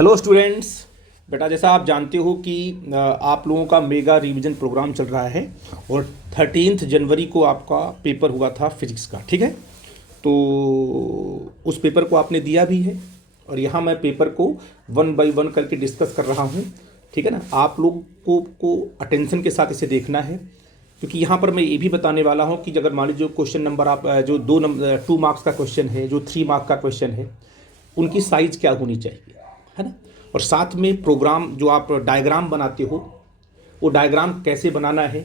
Hello students. बेटा जैसा आप जानते हो कि आप लोगों का मेगा रिवीजन प्रोग्राम चल रहा है और 13 जनवरी को आपका पेपर हुआ था फिजिक्स का। ठीक है, तो उस पेपर को आपने दिया भी है और यहाँ मैं पेपर को वन बाय वन करके डिस्कस कर रहा हूँ। ठीक है ना, आप लोग को अटेंशन के साथ इसे देखना है, क्योंकि यहाँ पर मैं ये भी बताने वाला हूँ कि अगर मान लीजिए क्वेश्चन नंबर आप जो 2 मार्क्स का क्वेश्चन है, जो 3 मार्क्स का क्वेश्चन है, उनकी साइज़ क्या होनी चाहिए, है ना। और साथ में प्रोग्राम जो आप डायग्राम बनाते हो, वो डायग्राम कैसे बनाना है,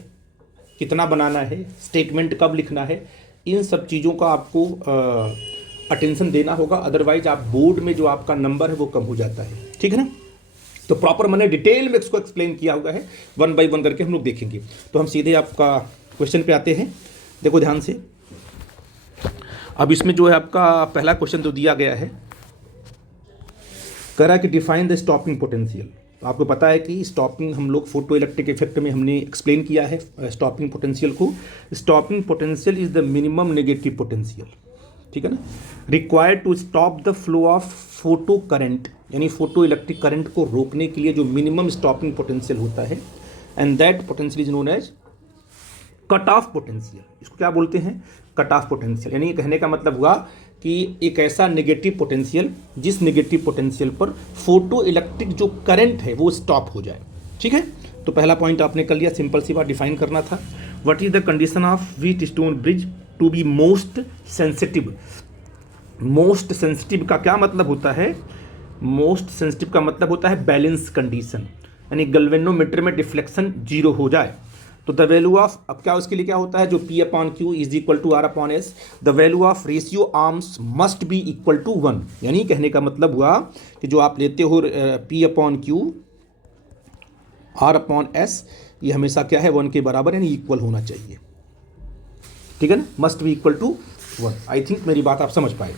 कितना बनाना है, स्टेटमेंट कब लिखना है, इन सब चीज़ों का आपको अटेंशन देना होगा। अदरवाइज आप बोर्ड में जो आपका नंबर है वो कम हो जाता है। ठीक है ना, तो प्रॉपर मैंने डिटेल में इसको एक्सप्लेन किया हुआ है, वन बाय वन करके हम लोग देखेंगे। तो हम सीधे आपका क्वेश्चन पे आते हैं। देखो ध्यान से, अब इसमें जो है आपका पहला क्वेश्चन तो दिया गया है, कह रहा है कि डिफाइन द स्टॉपिंग पोटेंशियल। आपको पता है कि स्टॉपिंग हम लोग फोटो इलेक्ट्रिक इफेक्ट में हमने एक्सप्लेन किया है स्टॉपिंग पोटेंशियल को। Stopping potential is the minimum negative potential, ठीक है ना, required to stop the flow of photo current, यानी फोटो इलेक्ट्रिक करंट को रोकने के लिए जो मिनिमम स्टॉपिंग पोटेंशियल होता है, and that potential is known as cut off potential. इसको क्या बोलते हैं? Cut off potential. यानी कहने का मतलब हुआ कि एक ऐसा नेगेटिव पोटेंशियल जिस नेगेटिव पोटेंशियल पर फोटो इलेक्ट्रिक जो करंट है वो स्टॉप हो जाए। ठीक है, तो पहला पॉइंट आपने कर लिया, सिंपल सी बात डिफाइन करना था। What is the condition of Wheatstone bridge to be most sensitive? Most sensitive का क्या मतलब होता है? मोस्ट सेंसिटिव का मतलब होता है बैलेंस कंडीशन, यानी गैल्वेनोमीटर में डिफ्लेक्शन 0 हो जाए। तो द वैल्यू ऑफ, अब क्या उसके लिए क्या होता है, जो P upon Q is equal to R upon S, the value of ratio arms must be equal to 1। यानी कहने का मतलब हुआ कि जो आप लेते हो P upon Q R upon S, ये हमेशा क्या है, 1 के बराबर, यानी इक्वल होना चाहिए। ठीक है ना, must be equal to 1। I think मेरी बात आप समझ पाए।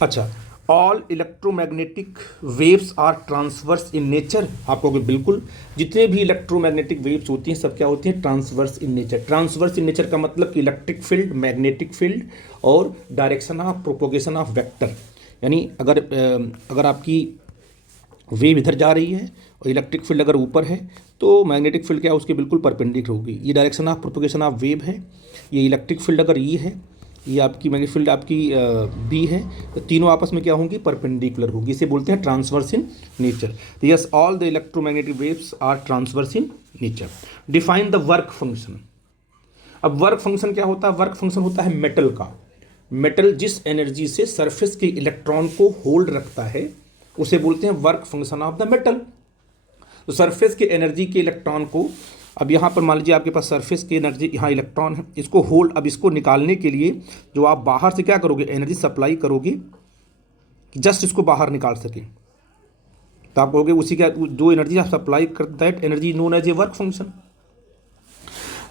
अच्छा, all electromagnetic waves are transverse in nature. आप कहोगे बिल्कुल, जितने भी इलेक्ट्रोमैग्नेटिक वेव्स होती हैं सब क्या होती हैं? Transverse in nature. Transverse in nature का मतलब कि इलेक्ट्रिक फील्ड, मैग्नेटिक फील्ड और direction of propagation of vector. यानी अगर आपकी वेव इधर जा रही है और इलेक्ट्रिक फील्ड अगर ऊपर है तो मैग्नेटिक फील्ड क्या है, उसके बिल्कुल परपेंडिकुलर होगी। ये direction of propagation of wave है। ये इलेक्ट्रिक फील्ड अगर ये है, ये आपकी मैग्नेटिक फील्ड आपकी बी है, तो तीनों आपस में क्या होंगी? परपेंडिकुलर होगी। इसे बोलते हैं transverse in nature. Yes, all the electromagnetic waves are transverse in nature. Define the work function. अब वर्क फंक्शन क्या होता है? वर्क फंक्शन होता है मेटल का। मेटल जिस एनर्जी से सरफेस के इलेक्ट्रॉन को होल्ड रखता है उसे बोलते हैं work function of the metal. तो सरफेस के एनर्जी के इलेक्ट्रॉन को, अब यहाँ पर मान लीजिए आपके पास सरफेस की एनर्जी, यहाँ इलेक्ट्रॉन है, इसको होल्ड, अब इसको निकालने के लिए जो आप बाहर से क्या करोगे, एनर्जी सप्लाई करोगे कि जस्ट इसको बाहर निकाल सके। तो आप कहोगे उसी का जो एनर्जी आप सप्लाई कर, that energy known as a work function.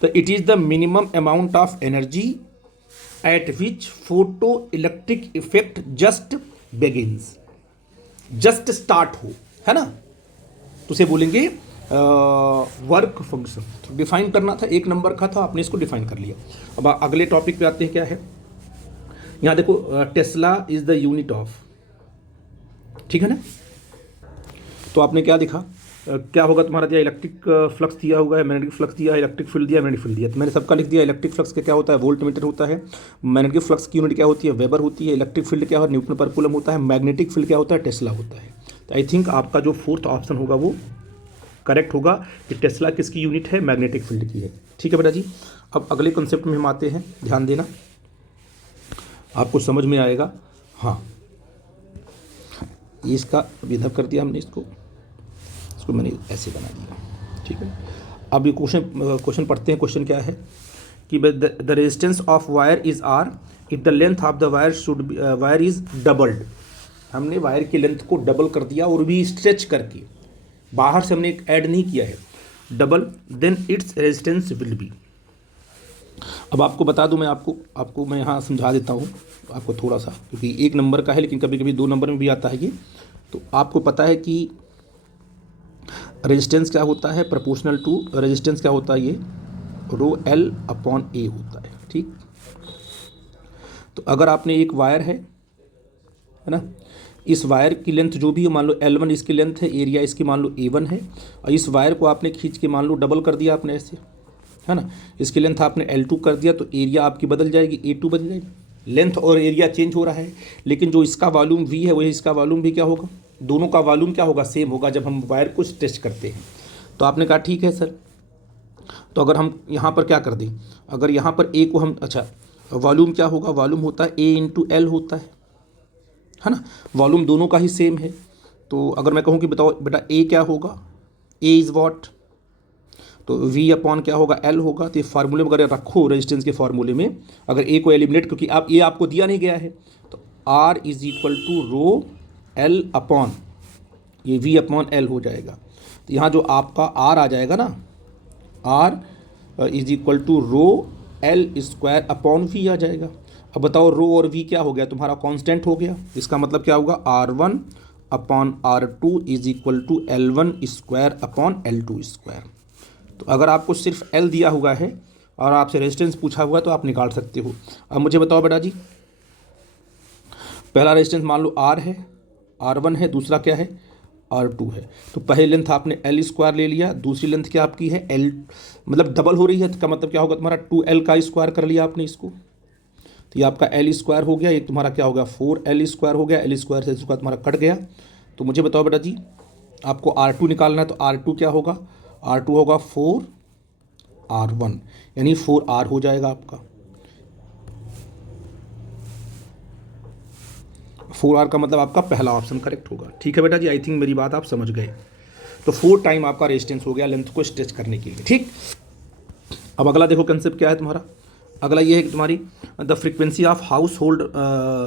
तो it is the minimum amount of energy at which photoelectric effect just begins, just start हो, है ना, तो उसे बोलेंगे वर्क फंक्शन। तो डिफाइन करना था, 1 नंबर का था, आपने इसको डिफाइन कर लिया। अब अगले टॉपिक पे आते हैं, क्या है यहाँ देखो, Tesla is the unit of, ठीक है ना। तो आपने क्या दिखा, क्या होगा तुम्हारा, दिया इलेक्ट्रिक फ्लक्स दिया हुआ है, मैग्नेटिक फ्लक्स दिया है, इलेक्ट्रिक फील्ड दिया, मैग्नेटिक फील्ड दिया। तो मैंने सबका लिख दिया। इलेक्ट्रिक फ्लक्स का क्या होता है? वोल्ट मीटर होता है। मैग्नेटिक फ्लक्स की यूनिट क्या होती है? वेबर होती है। इलेक्ट्रिक फील्ड क्या है? न्यूटन पर कूलम होता है। मैग्नेटिक फील्ड क्या होता है? टेस्ला होता है। तो आई थिंक आपका जो 4th ऑप्शन होगा वो करेक्ट होगा कि टेस्ला किसकी यूनिट है? मैग्नेटिक फील्ड की है। ठीक है बेटा जी। अब अगले कॉन्सेप्ट में हम आते हैं, ध्यान देना, आपको समझ में आएगा। हाँ, ये इसका विधव कर दिया हमने, इसको मैंने ऐसे बना दिया। ठीक है, अब ये क्वेश्चन पढ़ते हैं। क्वेश्चन क्या है कि the resistance of wire is R if the length of the wire is doubled. हमने वायर की लेंथ को डबल कर दिया और भी स्ट्रेच करके, बाहर से हमने ऐड नहीं किया है, double, then its resistance will be. अब आपको बता दूं, मैं आपको मैं यहाँ समझा देता हूँ आपको थोड़ा सा, क्योंकि 1 नंबर का है लेकिन कभी कभी 2 नंबर में भी आता है ये। तो आपको पता है कि रेजिस्टेंस क्या होता है? प्रोपोर्शनल टू रेजिस्टेंस क्या होता है? ये रो एल अपॉन ए होता है। ठीक, तो अगर आपने एक वायर है है ना। इस वायर की लेंथ जो भी है, मान लो L1 इसकी लेंथ है, एरिया इसकी मान लो A1 है, और इस वायर को आपने खींच के मान लो डबल कर दिया आपने ऐसे, है ना। इसकी लेंथ आपने L2 कर दिया तो एरिया आपकी बदल जाएगी, A2 बदल जाएगी। लेंथ और एरिया चेंज हो रहा है, लेकिन जो इसका वॉल्यूम V है वही इसका वॉल्यूम भी क्या होगा, दोनों का वॉल्यूम क्या होगा, सेम होगा जब हम वायर को स्ट्रेच करते हैं। तो आपने कहा ठीक है सर। तो अगर हम यहाँ पर क्या कर दें, अगर यहाँ पर A को हम, अच्छा वॉल्यूम क्या होगा, वॉल्यूम होता है A इंटू एल होता है ना। वॉल्यूम दोनों का ही सेम है। तो अगर मैं कहूँ कि बताओ बेटा A क्या होगा, A इज़ वॉट, तो V अपॉन क्या होगा, L होगा। तो ये फार्मूले में अगर रखो रेजिस्टेंस के फार्मूले में, अगर A को एलिमिनेट, क्योंकि आप ये आपको दिया नहीं गया है, तो R is equal to rho L upon ये V अपॉन L हो जाएगा। तो यहाँ जो आपका R आ जाएगा ना, R is equal to rho L square upon V आ जाएगा। अब बताओ रो और V क्या हो गया, तुम्हारा कांस्टेंट हो गया। इसका मतलब क्या होगा, R1 upon R2 is equal to L1 square upon L2 square. तो अगर आपको सिर्फ L दिया हुआ है और आपसे रेजिस्टेंस पूछा हुआ है तो आप निकाल सकते हो। अब मुझे बताओ बेटा जी, पहला रेजिस्टेंस मान लो R है, R1 है, दूसरा क्या है, R2 है। तो पहली लेंथ आपने L स्क्वायर ले लिया, दूसरी लेंथ क्या आपकी है L, मतलब डबल हो रही है, तो का मतलब क्या होगा तुम्हारा 2L का स्क्वायर कर लिया आपने इसको, तो ये आपका L स्क्वायर हो गया। ये तुम्हारा क्या हो गया 4L स्क्वायर हो गया, L स्क्वायर से स्क्वायर तुम्हारा कट गया। तो मुझे बताओ बेटा जी, आपको R2 निकालना है, तो R2 क्या होगा, R2 होगा 4R1, यानी 4R हो जाएगा आपका। 4R का मतलब आपका पहला ऑप्शन करेक्ट होगा। ठीक है बेटा जी, आई थिंक मेरी बात आप समझ गए। तो 4 टाइम आपका रेजिस्टेंस हो गया लेंथ को स्ट्रेच करने के लिए। ठीक, अब अगला देखो कंसेप्ट क्या है तुम्हारा। अगला ये है कि तुम्हारी the frequency of house hold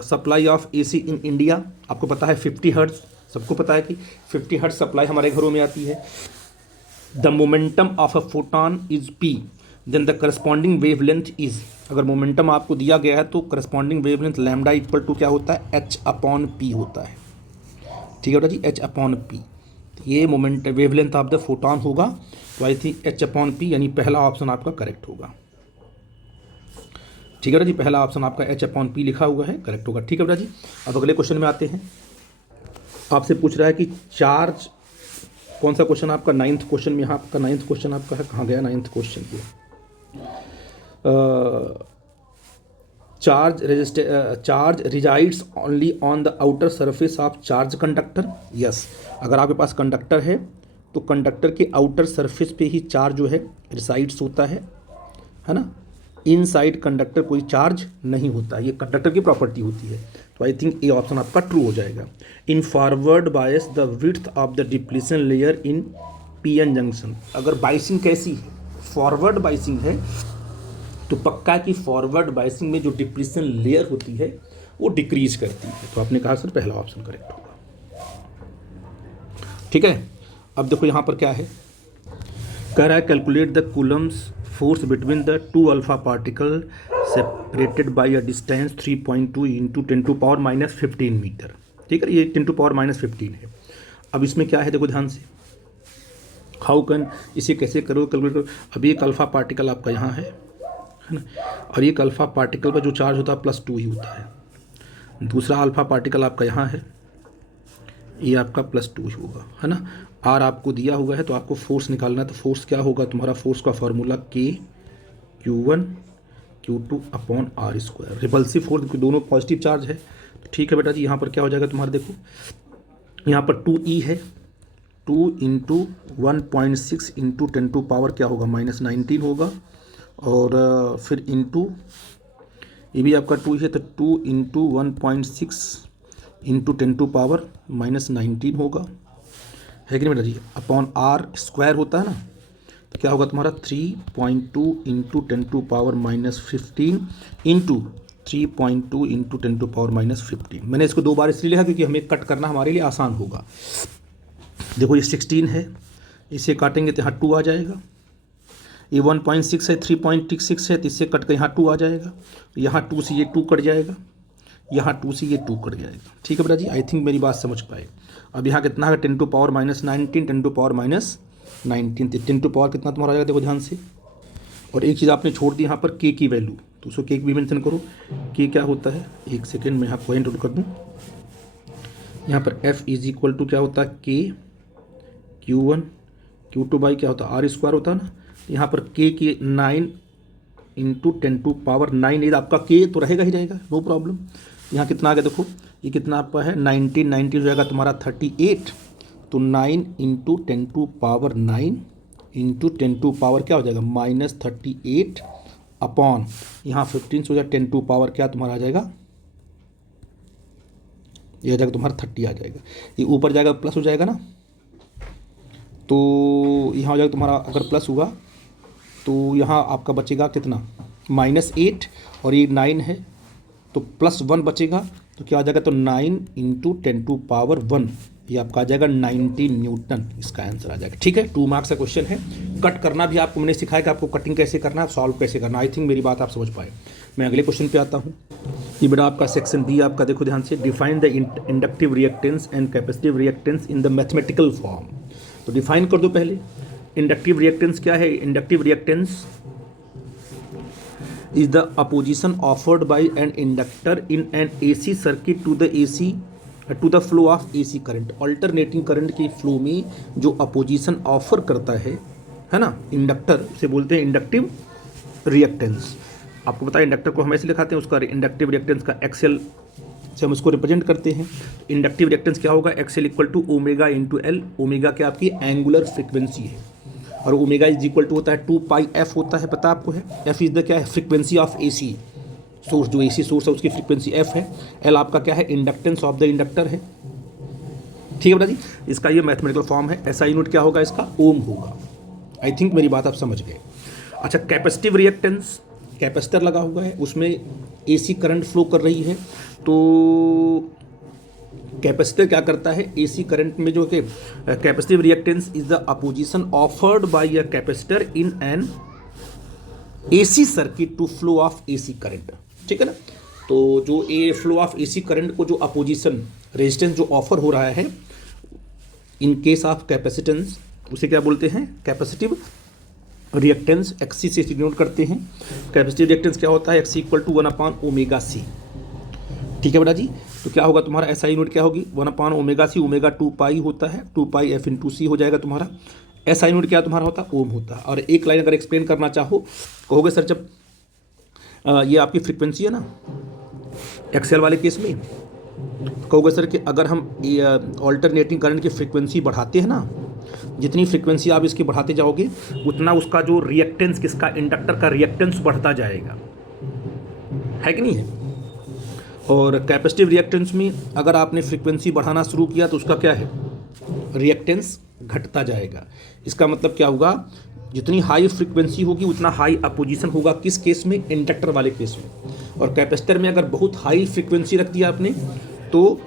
supply of AC in India. आपको पता है 50 हर्ट्ज, सबको पता है कि 50 हर्ट्ज सप्लाई हमारे घरों में आती है। The momentum of a photon is P, then the corresponding wavelength is, अगर मोमेंटम आपको दिया गया है तो corresponding wavelength lambda equal to क्या होता है, H अपॉन P होता है। ठीक है बेटा जी, H अपॉन P, ये moment wavelength of the photon होगा। तो I think H upon P, यानी पहला ऑप्शन आपका करेक्ट होगा। ठीक है बेटा जी, पहला ऑप्शन आपका H अपॉन P लिखा हुआ है, करेक्ट होगा। ठीक है बेटा जी, अब अगले क्वेश्चन में आते हैं। आपसे पूछ रहा है कि चार्ज, कौन सा क्वेश्चन आपका, 9th क्वेश्चन में, यहाँ आपका 9th क्वेश्चन आपका है, कहाँ गया 9th क्वेश्चन ये, charge resides only on the outer surface of charge conductor. Yes, अगर आपके पास कंडक्टर है तो कंडक्टर के आउटर सरफेस पे ही चार्ज जो है रिसाइड्स होता है ना। इनसाइड कंडक्टर कोई चार्ज नहीं होता, ये कंडक्टर की प्रॉपर्टी होती है। तो आई थिंक ये ऑप्शन आपका ट्रू हो जाएगा। In forward bias the width of the depletion layer in PN junction. अगर बाइसिंग कैसी है, फॉरवर्ड बाइसिंग है, तो पक्का कि फॉरवर्ड बाइसिंग में जो डिप्लीशन लेयर होती है वो डिक्रीज करती है। तो आपने कहा सर पहला ऑप्शन करेक्ट होगा। ठीक है, अब देखो यहाँ पर क्या है, कह रहा है calculate the Coulomb's force between the two alpha particle separated by a distance 3.2 into 10⁻⁻15 metre. ठीक है, ये 10⁻⁻15 है। अब इसमें क्या है देखो ध्यान से, हाउ कैन, इसे कैसे करो कैलकुलेट करो। अभी एक अल्फा पार्टिकल आपका यहाँ है ना, और एक अल्फा पार्टिकल पर जो चार्ज होता है +2 ही होता है। दूसरा अल्फा पार्टिकल आपका यहाँ है, ये आपका +2 ही होगा, है ना। आर आपको दिया हुआ है तो आपको फोर्स निकालना है। तो फोर्स क्या होगा तुम्हारा, फोर्स का formula Q1 Q2 upon R square. Repulsive force, दोनों पॉजिटिव चार्ज है। तो ठीक है बेटा जी, यहाँ पर क्या हो जाएगा तुम्हारा, देखो यहाँ पर 2E है, 2 इंटू 1.6 इंटू 10⁻, क्या होगा -19 होगा, और फिर इंटू ये भी आपका 2 है, तो 2 इंटू 1.6 इंटू 10⁻⁻19 होगा, है कि नहीं बेटा जी, अपॉन R स्क्वायर होता है ना। तो क्या होगा तुम्हारा 3.2 इंटू 10⁻⁻15 इंटू 3.2 इंटू 10⁻⁻15। मैंने इसको 2 बार इसलिए लिखा क्योंकि हमें कट करना हमारे लिए आसान होगा। देखो ये 16 है, इसे काटेंगे तो यहाँ 2 आ जाएगा। ये 1.6 है, 3.6 है, तो इससे कट कर यहाँ 2 आ जाएगा। यहाँ 2 से ये 2 कट जाएगा, यहाँ 2 से ये 2 कट जाएगा। ठीक है बेटा जी, आई थिंक मेरी बात समझ पाए। अब यहाँ कितना है 10⁻⁻19 10⁻⁻19, 10 कितना तुम्हारा आ जाएगा देखो ध्यान से। और एक चीज़ आपने छोड़ दी यहाँ पर K की वैल्यू, तो उसको K भी मेंशन करो। K क्या होता है, एक सेकेंड में यहाँ पॉइंट आउट कर दूँ। यहाँ पर F इज इक्वल टू क्या होता है K Q1 Q2 बाई क्या होता है R स्क्वायर होता है ना। यहाँ पर K की 9 इंटू 10⁻9 ये आपका K तो रहेगा ही रहेगा, नो प्रॉब्लम। यहाँ कितना आ गया देखो, ये कितना आपका है 19 हो जाएगा तुम्हारा 38, तो 9 इंटू 10⁻9 इंटू 10 क्या हो जाएगा -38 अपॉन यहाँ 15 से हो जाएगा 10 क्या तुम्हारा आ जाएगा, ये आ जाएगा तुम्हारा 30 आ जाएगा। ये ऊपर जाएगा प्लस हो जाएगा ना, तो यहाँ हो जाएगा तुम्हारा, अगर प्लस हुआ तो यहाँ आपका बचेगा कितना -8 और ये 9 है तो +1 बचेगा, तो क्या आ जाएगा, तो 9 इंटू 10⁻1 ये आपका आ जाएगा 90 न्यूटन, इसका आंसर आ जाएगा। ठीक है, 2 मार्क्स का क्वेश्चन है। कट करना भी आपको मैंने सिखाया कि आपको कटिंग कैसे करना है, सॉल्व कैसे करना। आई थिंक मेरी बात आप समझ पाए। मैं अगले क्वेश्चन पे आता हूँ। ये बेटा आपका सेक्शन बी आपका देखो ध्यान से, define the inductive reactance and capacitive reactance in the mathematical form. तो डिफाइन कर दो पहले, इंडक्टिव रिएक्टेंस क्या है। Inductive reactance is the opposition offered by an inductor in an AC circuit to the flow of AC current। Alternating current के flow में जो opposition offer करता है ना इंडक्टर, से बोलते हैं इंडक्टिव रिएक्टेंस। आपको पता है इंडक्टर को हम ऐसे लिखाते हैं, उसका इंडक्टिव रिएक्टेंस का एक्सेल से हम उसको रिप्रेजेंट करते हैं। इंडक्टिव रिएक्टेंस क्या होगा, X L equal to omega into L. Omega क्या आपकी एंगुलर फ्रिक्वेंसी है और ओमेगा इज इक्वल टू होता है 2πf होता है, पता आपको है। एफ इज द क्या है, फ्रीक्वेंसी ऑफ एसी सोर्स, जो एसी सोर्स है उसकी फ्रीक्वेंसी एफ है। एल आपका क्या है, इंडक्टेंस ऑफ द इंडक्टर है। ठीक है बेटा जी, इसका ये मैथमेटिकल फॉर्म है। ऐसा यूनिट क्या होगा इसका, ओम होगा। आई थिंक मेरी बात आप समझ गए। अच्छा, कैपेसिटिव रिएक्टेंस, कैपेसिटर लगा हुआ है, उसमें एसी करंट फ्लो कर रही है, तो कैपेसिटर क्या करता है, एसी करंट में जो कि capacitive reactance is the opposition offered by a capacitor in an AC circuit to flow of AC current. ठीक है ना, तो जो a flow of AC current को जो अपोजिशन रेजिस्टेंस जो ऑफर हो रहा है इन केस ऑफ कैपेसिटेंस, उसे क्या बोलते हैं, कैपेसिटिव रिएक्टेंस। एक्सी से डिनोट करते हैं। कैपेसिटिव रिएक्टेंस क्या होता है, एक्सी इक्वल टू 1/ωc। ठीक है बेटा जी, तो क्या होगा तुम्हारा ऐसा यूनिट क्या होगी, 1/ωc, ओमेगा 2π होता है, 2πf इंटू सी हो जाएगा तुम्हारा। ऐसा यूनिट क्या तुम्हारा होता है, ओम होता है। और एक लाइन अगर एक्सप्लेन करना चाहो, कहोगे सर जब ये आपकी फ्रीक्वेंसी है ना एक्सेल वाले केस में, कहोगे सर कि अगर हम ऑल्टरनेटिंग करंट की फ्रीक्वेंसी बढ़ाते हैं ना, जितनी फ्रीक्वेंसी आप इसकी बढ़ाते जाओगे उतना उसका जो रिएक्टेंस, किसका, इंडक्टर का रिएक्टेंस बढ़ता जाएगा, है कि नहीं है। और कैपेसिटिव रिएक्टेंस में अगर आपने फ्रीक्वेंसी बढ़ाना शुरू किया तो उसका क्या है, रिएक्टेंस घटता जाएगा। इसका मतलब क्या होगा, जितनी हाई फ्रीक्वेंसी होगी उतना हाई अपोजिशन होगा, किस केस में, इंडक्टर वाले केस में। और कैपेसिटर में अगर बहुत हाई फ्रीक्वेंसी रख दिया आपने तो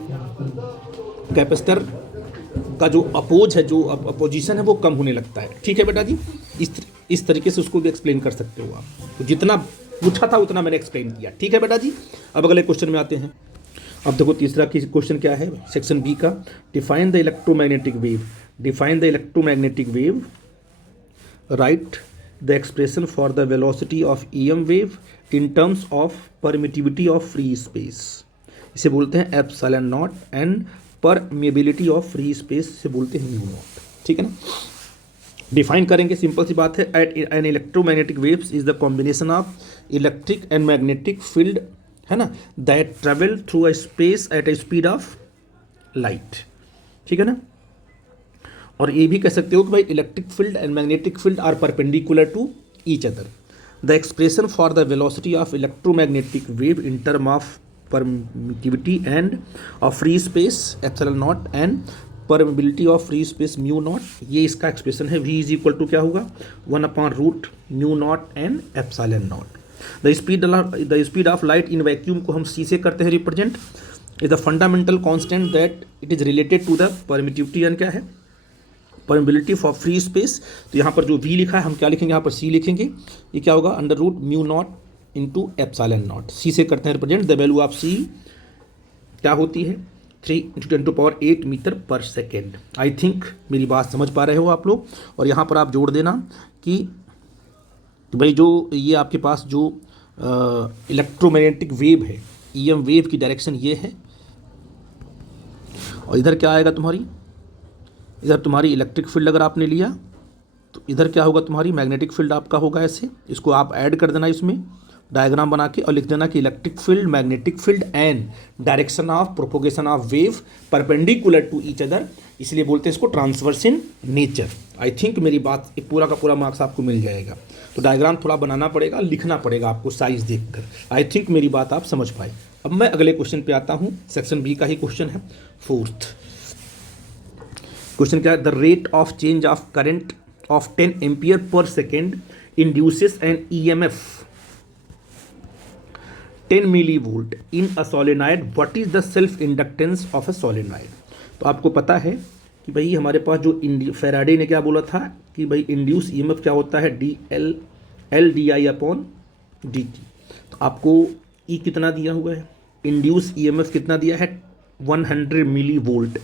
कैपेसिटर का जो अपोज है, जो अपोजिशन है वो कम होने लगता है। ठीक है बेटा जी, इस तरीके से उसको भी एक्सप्लेन कर सकते हो आप। तो जितना पूछा था उतना मैंने एक्सप्लेन किया। ठीक है बेटा जी, अब अगले क्वेश्चन में आते हैं। अब देखो तीसरा क्वेश्चन क्या है, सेक्शन बी का, define the electromagnetic wave. Define the electromagnetic wave, right the expression for the velocity of EM wave in terms of permittivity of free space. इसे बोलते हैं epsilon naught, and permeability of free space से बोलते हैं mu naught. ठीक है ना, define करेंगे, सिंपल सी बात है। At an electromagnetic waves is the combination of electric and magnetic field, है ना, that travel through a space at a speed of light. ठीक है ना, और ये भी कह सकते हो कि भाई electric field and magnetic field are perpendicular to each other. The expression for the velocity of electromagnetic wave in term of permittivity and of free space epsilon naught and permeability of free space mu naught, ये इसका expression है। v is equal to क्या होगा, 1/√μ0 and epsilon naught. The speed of light in vacuum को हम c से करते हैं represent. Is the fundamental constant that it is related to the permittivity and क्या है, परमेबिलिटी फॉर फ्री स्पेस। तो यहाँ पर जो v लिखा है हम क्या लिखेंगे, यहाँ पर c लिखेंगे। ये क्या होगा, √μ0 इंटू एप्सिलॉन नॉट। c से करते हैं represent. The value of c क्या होती है, 3 × 10⁸ मीटर पर सेकेंड। आई थिंक मेरी बात समझ पा रहे हो आप लोग। और यहाँ पर आप जोड़ देना कि भाई जो ये आपके पास जो इलेक्ट्रोमैग्नेटिक वेव है, ईएम वेव की डायरेक्शन ये है, और इधर क्या आएगा तुम्हारी, इधर तुम्हारी इलेक्ट्रिक फील्ड अगर आपने लिया तो इधर क्या होगा, तुम्हारी मैग्नेटिक फील्ड आपका होगा ऐसे। इसको आप ऐड कर देना इसमें डायग्राम बना के और लिख देना कि electric field, magnetic field and direction of propagation of wave perpendicular to each other, इसलिए बोलते हैं इसको transverse in nature. I think मेरी बात, एक पूरा का पूरा मार्क्स आपको मिल जाएगा। तो डायग्राम थोड़ा बनाना पड़ेगा, लिखना पड़ेगा आपको साइज देखकर। आई थिंक मेरी बात आप समझ पाए। अब मैं अगले क्वेश्चन पे आता हूँ, सेक्शन बी का ही क्वेश्चन है, फोर्थ क्वेश्चन क्या है, the rate of change of current of 10 ampere per second induces an EMF 10 millivolt in a solenoid, what is the self inductance of a solenoid। तो आपको पता है कि भाई हमारे पास जो फैराडे ने क्या बोला था कि भाई इंड्यूस EMF क्या होता है, LDI/dt। तो आपको E कितना दिया हुआ है, इंड्यूस EMF कितना दिया है 100 मिलीवोल्ट,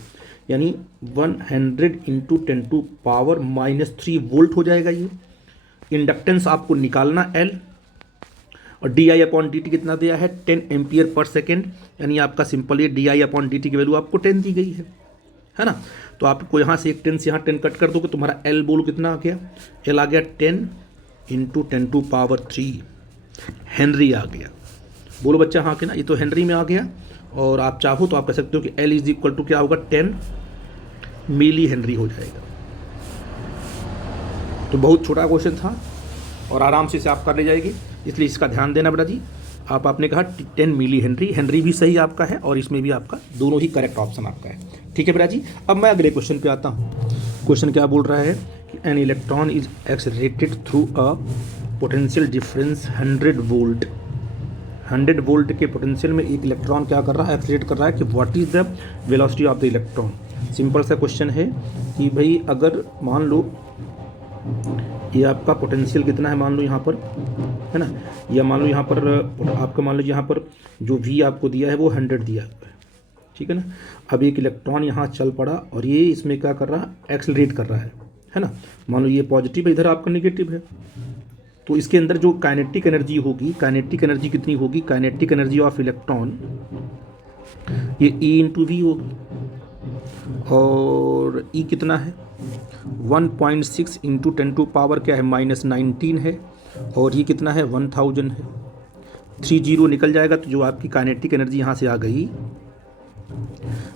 यानी 100 इंटू 10⁻³ वोल्ट हो जाएगा ये। इंडक्टेंस आपको निकालना L, और DI/dt कितना दिया है 10 एम्पियर पर सेकेंड, यानी आपका सिंपल ये DI/dt की वैल्यू आपको 10 दी गई है ना। तो आपको यहाँ से एक 10 से यहाँ 10 कट कर दोगे, तुम्हारा L बोलो कितना आ गया, L आ गया 10 इंटू 10⁻³ हेनरी आ गया। बोलो बच्चा हाँ कि ना, ये तो हेनरी में आ गया। और आप चाहो तो आप कह सकते हो कि L इज इक्वल टू क्या होगा 10 मिली हेनरी हो जाएगा। तो बहुत छोटा क्वेश्चन था और आराम से इसे आप कर ले जाएगी, इसलिए इसका ध्यान देना बेटा जी। आपने कहा 10 मिली हेनरी, हेनरी भी सही आपका है और इसमें भी आपका दोनों ही करेक्ट ऑप्शन आपका है, ठीक है बेटा जी। अब मैं अगले क्वेश्चन पे आता हूँ। क्वेश्चन क्या बोल रहा है कि an electron is accelerated through a potential difference 100 volt. 100 volt के पोटेंशियल में एक इलेक्ट्रॉन क्या कर रहा है, एक्सेलरेट कर रहा है कि what is the velocity of the electron. Simple सा क्वेश्चन है कि भाई अगर मान लो ये आपका पोटेंशियल कितना है, मान लो यहाँ पर है ना, या मान लो यहाँ पर आपका मान लो यहाँ पर जो V आपको दिया है वो 100 दिया हुआ है, ठीक है ना। अब एक इलेक्ट्रॉन यहाँ चल पड़ा और ये इसमें क्या कर रहा है, एक्सेलरेट कर रहा है ना। मान लो ये पॉजिटिव है, इधर आपका नेगेटिव है, तो इसके अंदर जो काइनेटिक एनर्जी होगी, काइनेटिक एनर्जी कितनी होगी, काइनेटिक एनर्जी ऑफ इलेक्ट्रॉन ये E इंटू वी होगी। और E कितना है 1.6 इंटू 10⁻ क्या है -19 है, और ये कितना है 1000 है। 30 निकल जाएगा तो जो आपकी काइनेटिक एनर्जी यहाँ से आ गई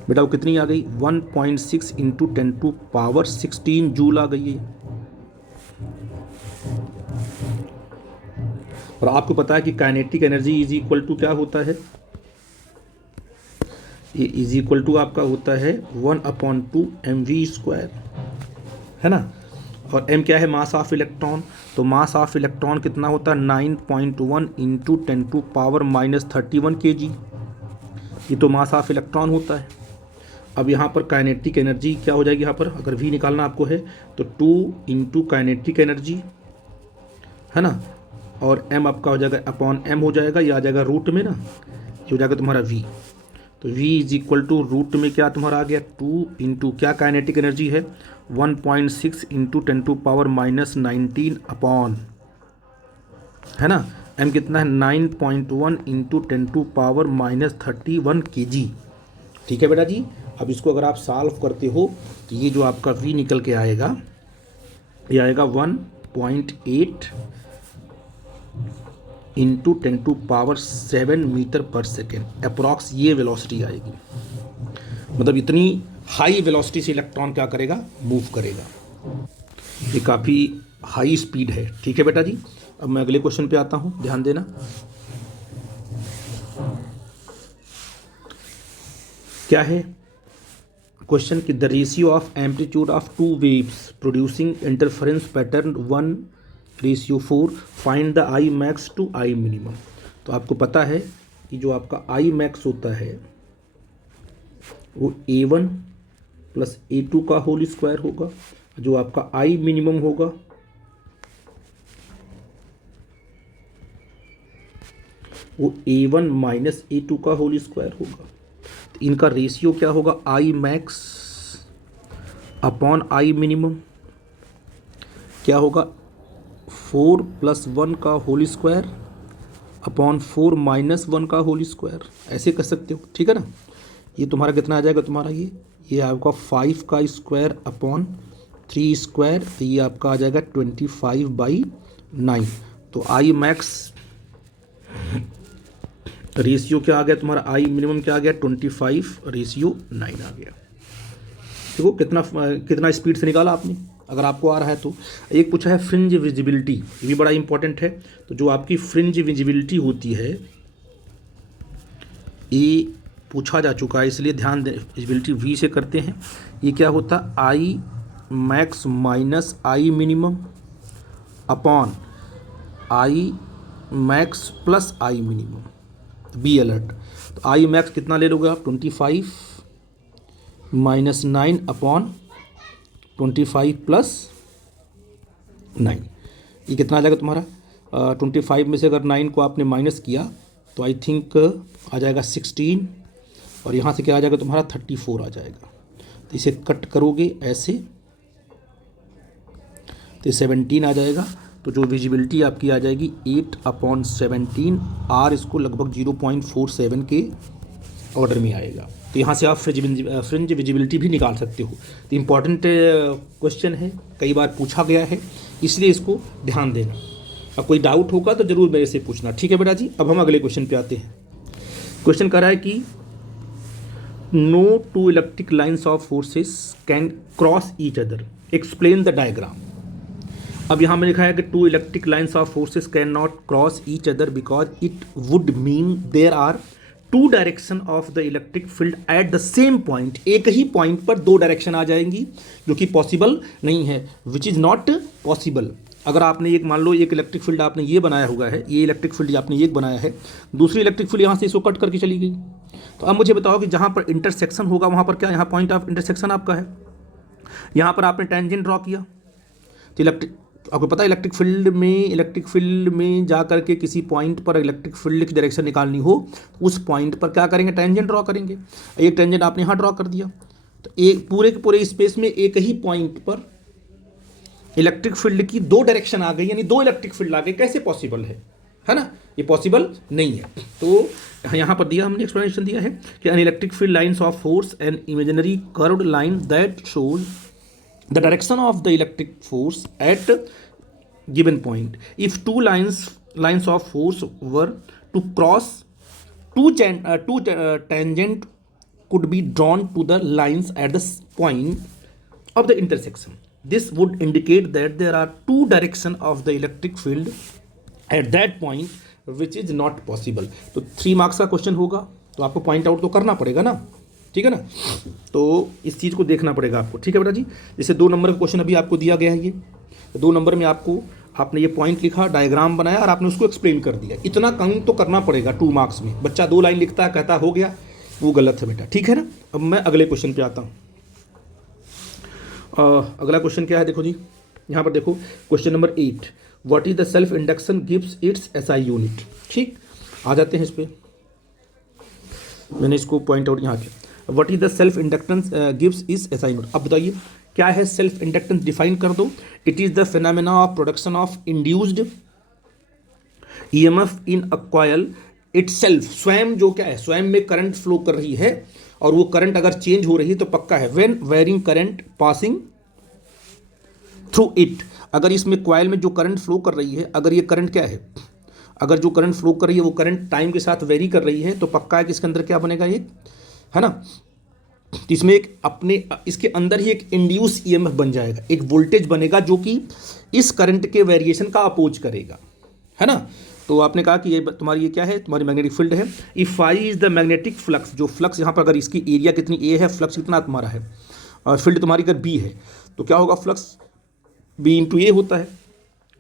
बेटा वो कितनी आ गई 1.6 इंटू 10⁻16 जूल आ गई है। और आपको पता है कि kinetic energy is equal to क्या होता है, ये इज इक्वल टू आपका होता है 1/2 mv², है ना। और m क्या है, मास ऑफ इलेक्ट्रॉन। तो मास ऑफ इलेक्ट्रॉन कितना होता है 9.1 इंटू 10⁻31 kg, ये तो मास ऑफ इलेक्ट्रॉन होता है। अब यहाँ पर काइनेटिक एनर्जी क्या हो जाएगी, यहाँ पर अगर V निकालना आपको है तो 2 इंटू काइनेटिक एनर्जी, है ना, और m आपका हो जाएगा अपॉन m हो जाएगा, ये आ जाएगा रूट में ना, ये हो जाएगा तुम्हारा V। तो V is equal to root में क्या तुम्हारा आ गया 2 इंटू क्या काइनेटिक एनर्जी है 1.6 इंटू 10⁻19 अपॉन, है ना, m कितना है 9.1 इंटू 10⁻31 kg, ठीक है बेटा जी। अब इसको अगर आप सॉल्व करते हो तो ये जो आपका V निकल के आएगा ये आएगा 1.8 इंटू 10⁻7 मीटर पर सेकेंड अप्रॉक्स, ये वेलोसिटी आएगी। मतलब इतनी हाई वेलोसिटी से इलेक्ट्रॉन क्या करेगा, मूव करेगा। ये काफ़ी हाई स्पीड है, ठीक है बेटा जी। अब मैं अगले क्वेश्चन पे आता हूँ, ध्यान देना। क्या है क्वेश्चन कि the ratio of amplitude of two waves producing interference pattern 1:4, find the I max to I minimum। तो आपको पता है कि जो आपका I max होता है वो A1 प्लस A2 का होल स्क्वायर होगा, जो आपका I minimum होगा वो A1 माइनस A2 का होल स्क्वायर होगा। तो इनका रेशियो क्या होगा I max upon I minimum, क्या होगा 4 + 1 का होल स्क्वायर अपॉन 4 - 1 का होल स्क्वायर, ऐसे कर सकते हो, ठीक है ना। ये तुम्हारा कितना आ जाएगा तुम्हारा, ये आपका 5 का स्क्वायर अपॉन 3 स्क्वायर, तो ये आपका आ जाएगा 25/9। तो आई मैक्स रेशियो क्या आ गया तुम्हारा, आई मिनिमम क्या आ गया 25/9 आ गया। देखो कितना स्पीड से निकाला आपने, अगर आपको आ रहा है तो। एक पूछा है फ्रिंज विजिबिलिटी, ये भी बड़ा इंपॉर्टेंट है। तो जो आपकी फ्रिंज विजिबिलिटी होती है ये पूछा जा चुका है, इसलिए ध्यान दें, विजिबिलिटी वी से करते हैं। ये क्या होता, I max minus I minimum upon I max plus I minimum. Be alert. तो आई मैक्स कितना ले लोगे आप, 25 - 9 अपॉन 25 + 9। ये कितना आ जाएगा तुम्हारा, 25 में से अगर 9 को आपने माइनस किया तो आई थिंक आ जाएगा 16, और यहाँ से क्या आ जाएगा तुम्हारा 34 आ जाएगा। तो इसे कट करोगे ऐसे तो 17 आ जाएगा। तो जो विजिबिलिटी आपकी आ जाएगी 8/17, आर इसको लगभग 0.47 के ऑर्डर में आएगा। तो यहाँ से आप फ्रिंज विजिबिलिटी भी निकाल सकते हो। तो इम्पॉर्टेंट क्वेश्चन है, कई बार पूछा गया है, इसलिए इसको ध्यान देना। अब कोई डाउट होगा तो ज़रूर मेरे से पूछना, ठीक है बेटा जी। अब हम अगले क्वेश्चन पे आते हैं। क्वेश्चन कह रहा है कि no two electric lines of forces can cross each other, explain the diagram. अब यहाँ में लिखा है कि two electric lines of forces can not cross each other because it would mean there are two direction of the electric field at the same point. एक ही point पर दो डायरेक्शन आ जाएंगी, जो कि पॉसिबल नहीं है, विच इज़ नॉट पॉसिबल। अगर आपने एक मान लो एक इलेक्ट्रिक फील्ड आपने ये बनाया हुआ है, ये इलेक्ट्रिक फील्ड आपने ये बनाया है, दूसरी इलेक्ट्रिक फील्ड यहाँ से इसको कट करके चली गई। तो अब मुझे बताओ कि जहाँ पर इंटरसेक्शन होगा वहाँ पर क्या, यहाँ पॉइंट ऑफ इंटरसेक्शन आपका है, यहाँ पर आपने टेंजेंट ड्रॉ किया। तो आपको पता है इलेक्ट्रिक फील्ड में जा करके किसी पॉइंट पर इलेक्ट्रिक फील्ड की डायरेक्शन निकालनी हो, उस पॉइंट पर क्या करेंगे, टेंजेंट ड्रॉ करेंगे। एक टेंजेंट आपने यहाँ ड्रॉ कर दिया, तो एक पूरे के पूरे स्पेस में एक ही पॉइंट पर इलेक्ट्रिक फील्ड की दो डायरेक्शन आ गई, यानी दो इलेक्ट्रिक फील्ड आ गए। कैसे पॉसिबल है ना, ये पॉसिबल नहीं है। तो यहाँ पर दिया हमने एक्सप्लेनेशन दिया है कि an electric field lines of force an imaginary curved line that shows the direction of the electric force at given point. If two lines of force were to cross, two tangent could be drawn to the lines at the point of the intersection. This would indicate that there are two directions of the electric field at that point, which is not possible. तो 3 marks का question होगा, तो आपको point out तो करना पड़ेगा ना, ठीक है ना। तो इस चीज़ को देखना पड़ेगा आपको, ठीक है बेटा जी। जैसे 2 नंबर का क्वेश्चन अभी आपको दिया गया है, ये 2 नंबर में आपने ये पॉइंट लिखा, डायग्राम बनाया और आपने उसको एक्सप्लेन कर दिया। इतना काम तो करना पड़ेगा 2 मार्क्स में। बच्चा 2 लाइन लिखता है, कहता हो गया, वो गलत है बेटा, ठीक है ना। अब मैं अगले क्वेश्चन पे आता हूँ। अगला क्वेश्चन क्या है, देखो जी, यहाँ पर देखो question number 8, what is the self induction gives it's SI unit. ठीक, आ जाते हैं इस पर। मैंने इसको पॉइंट आउट यहाँ किया, what is the self inductance gives is SI unit. अब बताइए क्या है सेल्फ इंडक्टेंस, डिफाइन कर दो। It is the phenomena of production of induced EMF in a coil itself. स्वयं जो क्या है, स्वयं में करंट फ्लो कर रही है, और वो करंट अगर चेंज हो रही है तो पक्का है, when varying current passing through it. अगर इसमें कॉइल में जो करंट फ्लो कर रही है, अगर ये करंट क्या है, अगर जो करंट फ्लो कर रही है वो करंट टाइम के साथ वेरी कर रही है, तो पक्का है कि इसके अंदर क्या बनेगा, एक है ना, तो इसमें इसके अंदर ही एक इंड्यूस ईएमएफ बन जाएगा, एक वोल्टेज बनेगा जो कि इस करंट के वेरिएशन का अपोज करेगा, है ना। तो आपने कहा कि ये तुम्हारी ये क्या है, तुम्हारी मैग्नेटिक फील्ड है। If I is the magnetic flux, जो फ्लक्स यहाँ पर अगर इसकी एरिया कितनी ए है, फ्लक्स कितना तुम्हारा है, और फील्ड तुम्हारी अगर बी है, तो क्या होगा, फ्लक्स बी इंटू ए होता है,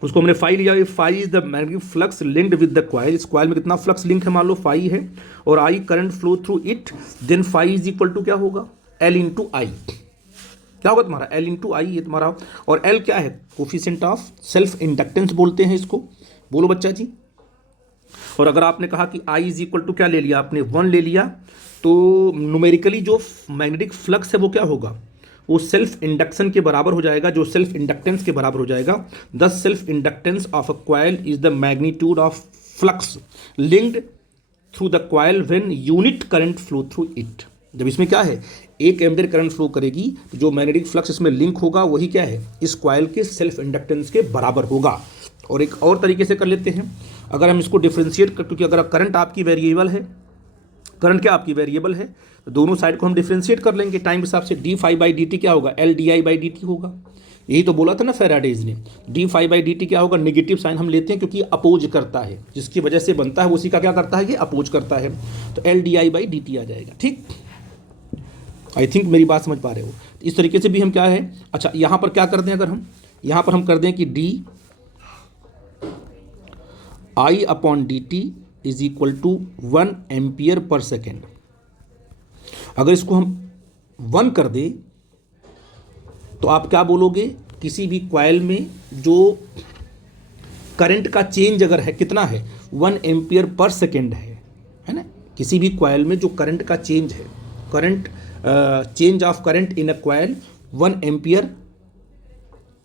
उसको हमने फाई लिया। Phi is the magnetic flux linked with the coil. इस कॉइल में कितना फ्लक्स लिंक है, मान लो फाई है, और I current flow through it, then phi is equal to क्या होगा, एल इंटू आई। क्या होगा तुम्हारा, एल इंटू आई, ये तुम्हारा, और एल क्या है, कोफिशिएंट ऑफ सेल्फ इंडक्टेंस बोलते हैं इसको, बोलो बच्चा जी। और अगर आपने कहा कि आई इज इक्वल टू क्या ले लिया आपने, 1 ले लिया, तो न्यूमेरिकली जो मैग्नेटिक फ्लक्स है वो क्या होगा, वो सेल्फ इंडक्शन के बराबर हो जाएगा, जो सेल्फ इंडक्टेंस के बराबर हो जाएगा। The self inductance of a coil is the magnitude of flux linked through the coil when unit current flow through it. जब इसमें क्या है, 1 एम्पीयर करंट फ्लो करेगी तो जो मैग्नेटिक फ्लक्स इसमें लिंक होगा वही क्या है, इस कॉइल के सेल्फ इंडक्टेंस के बराबर होगा। और एक और तरीके से कर लेते हैं, अगर हम इसको डिफ्रेंशिएट कर, क्योंकि अगर करंट आपकी वेरिएबल है, करंट क्या आपकी वेरिएबल है, तो दोनों साइड को हम डिफ्रेंशिएट कर लेंगे टाइम के हिसाब से। D phi by D t क्या होगा, L D I by D t होगा। यही तो बोला था ना फैराडेज ने, d phi by D t क्या होगा, नेगेटिव साइन हम लेते हैं क्योंकि अपोज करता है, जिसकी वजह से बनता है उसी का क्या करता है, ये अपोज करता है, तो L D I by D T आ जाएगा। ठीक, आई थिंक मेरी बात समझ पा रहे हो। इस तरीके से भी हम क्या है, अच्छा यहाँ पर क्या कर दें, अगर हम यहाँ पर हम कर दें कि d I upon d t is equal to 1 ampere per second. अगर इसको हम 1 कर दें तो आप क्या बोलोगे, किसी भी कॉइल में जो करंट का चेंज अगर है कितना है, 1 एम्पियर पर सेकेंड है ना। किसी भी कॉइल में जो करंट का चेंज है, current change of current in a coil 1 ampere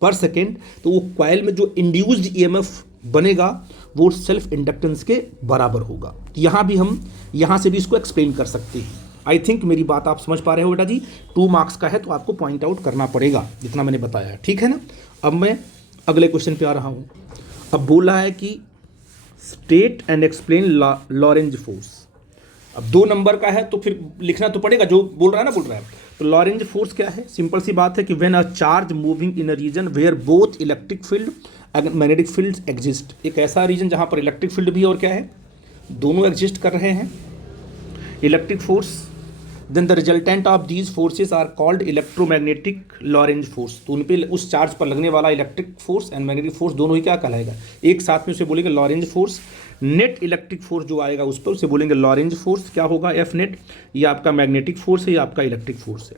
per second, तो वो कॉइल में जो इंड्यूस्ड ईएमएफ बनेगा वो सेल्फ इंडक्टेंस के बराबर होगा। यहाँ भी हम यहाँ से भी इसको एक्सप्लेन कर सकते हैं। आई थिंक मेरी बात आप समझ पा रहे हो बेटा जी। 2 मार्क्स का है तो आपको पॉइंट आउट करना पड़ेगा जितना मैंने बताया, ठीक है ना। अब मैं अगले क्वेश्चन पे आ रहा हूँ। अब बोला है कि state and explain Lorentz force. अब 2 नंबर का है तो फिर लिखना तो पड़ेगा, जो बोल रहा है ना बोल रहा है। तो लॉरेंज फोर्स क्या है, सिंपल सी बात है कि when a charge moving in a region where both electric field and magnetic field exist. एक ऐसा रीजन जहाँ पर इलेक्ट्रिक फील्ड भी और क्या है, दोनों एग्जिस्ट कर रहे हैं, electric force, then the resultant of these forces are called electromagnetic Lorentz force. तो उन पे उस चार्ज पर लगने वाला electric force and magnetic force दोनों ही क्या कहलाएगा, एक साथ में उसे बोलेंगे Lorentz force. Net electric force जो आएगा उस पर उसे बोलेंगे लॉरेंज फोर्स। क्या होगा, एफ नेट, ये आपका मैग्नेटिक फोर्स है, ये आपका इलेक्ट्रिक फोर्स है।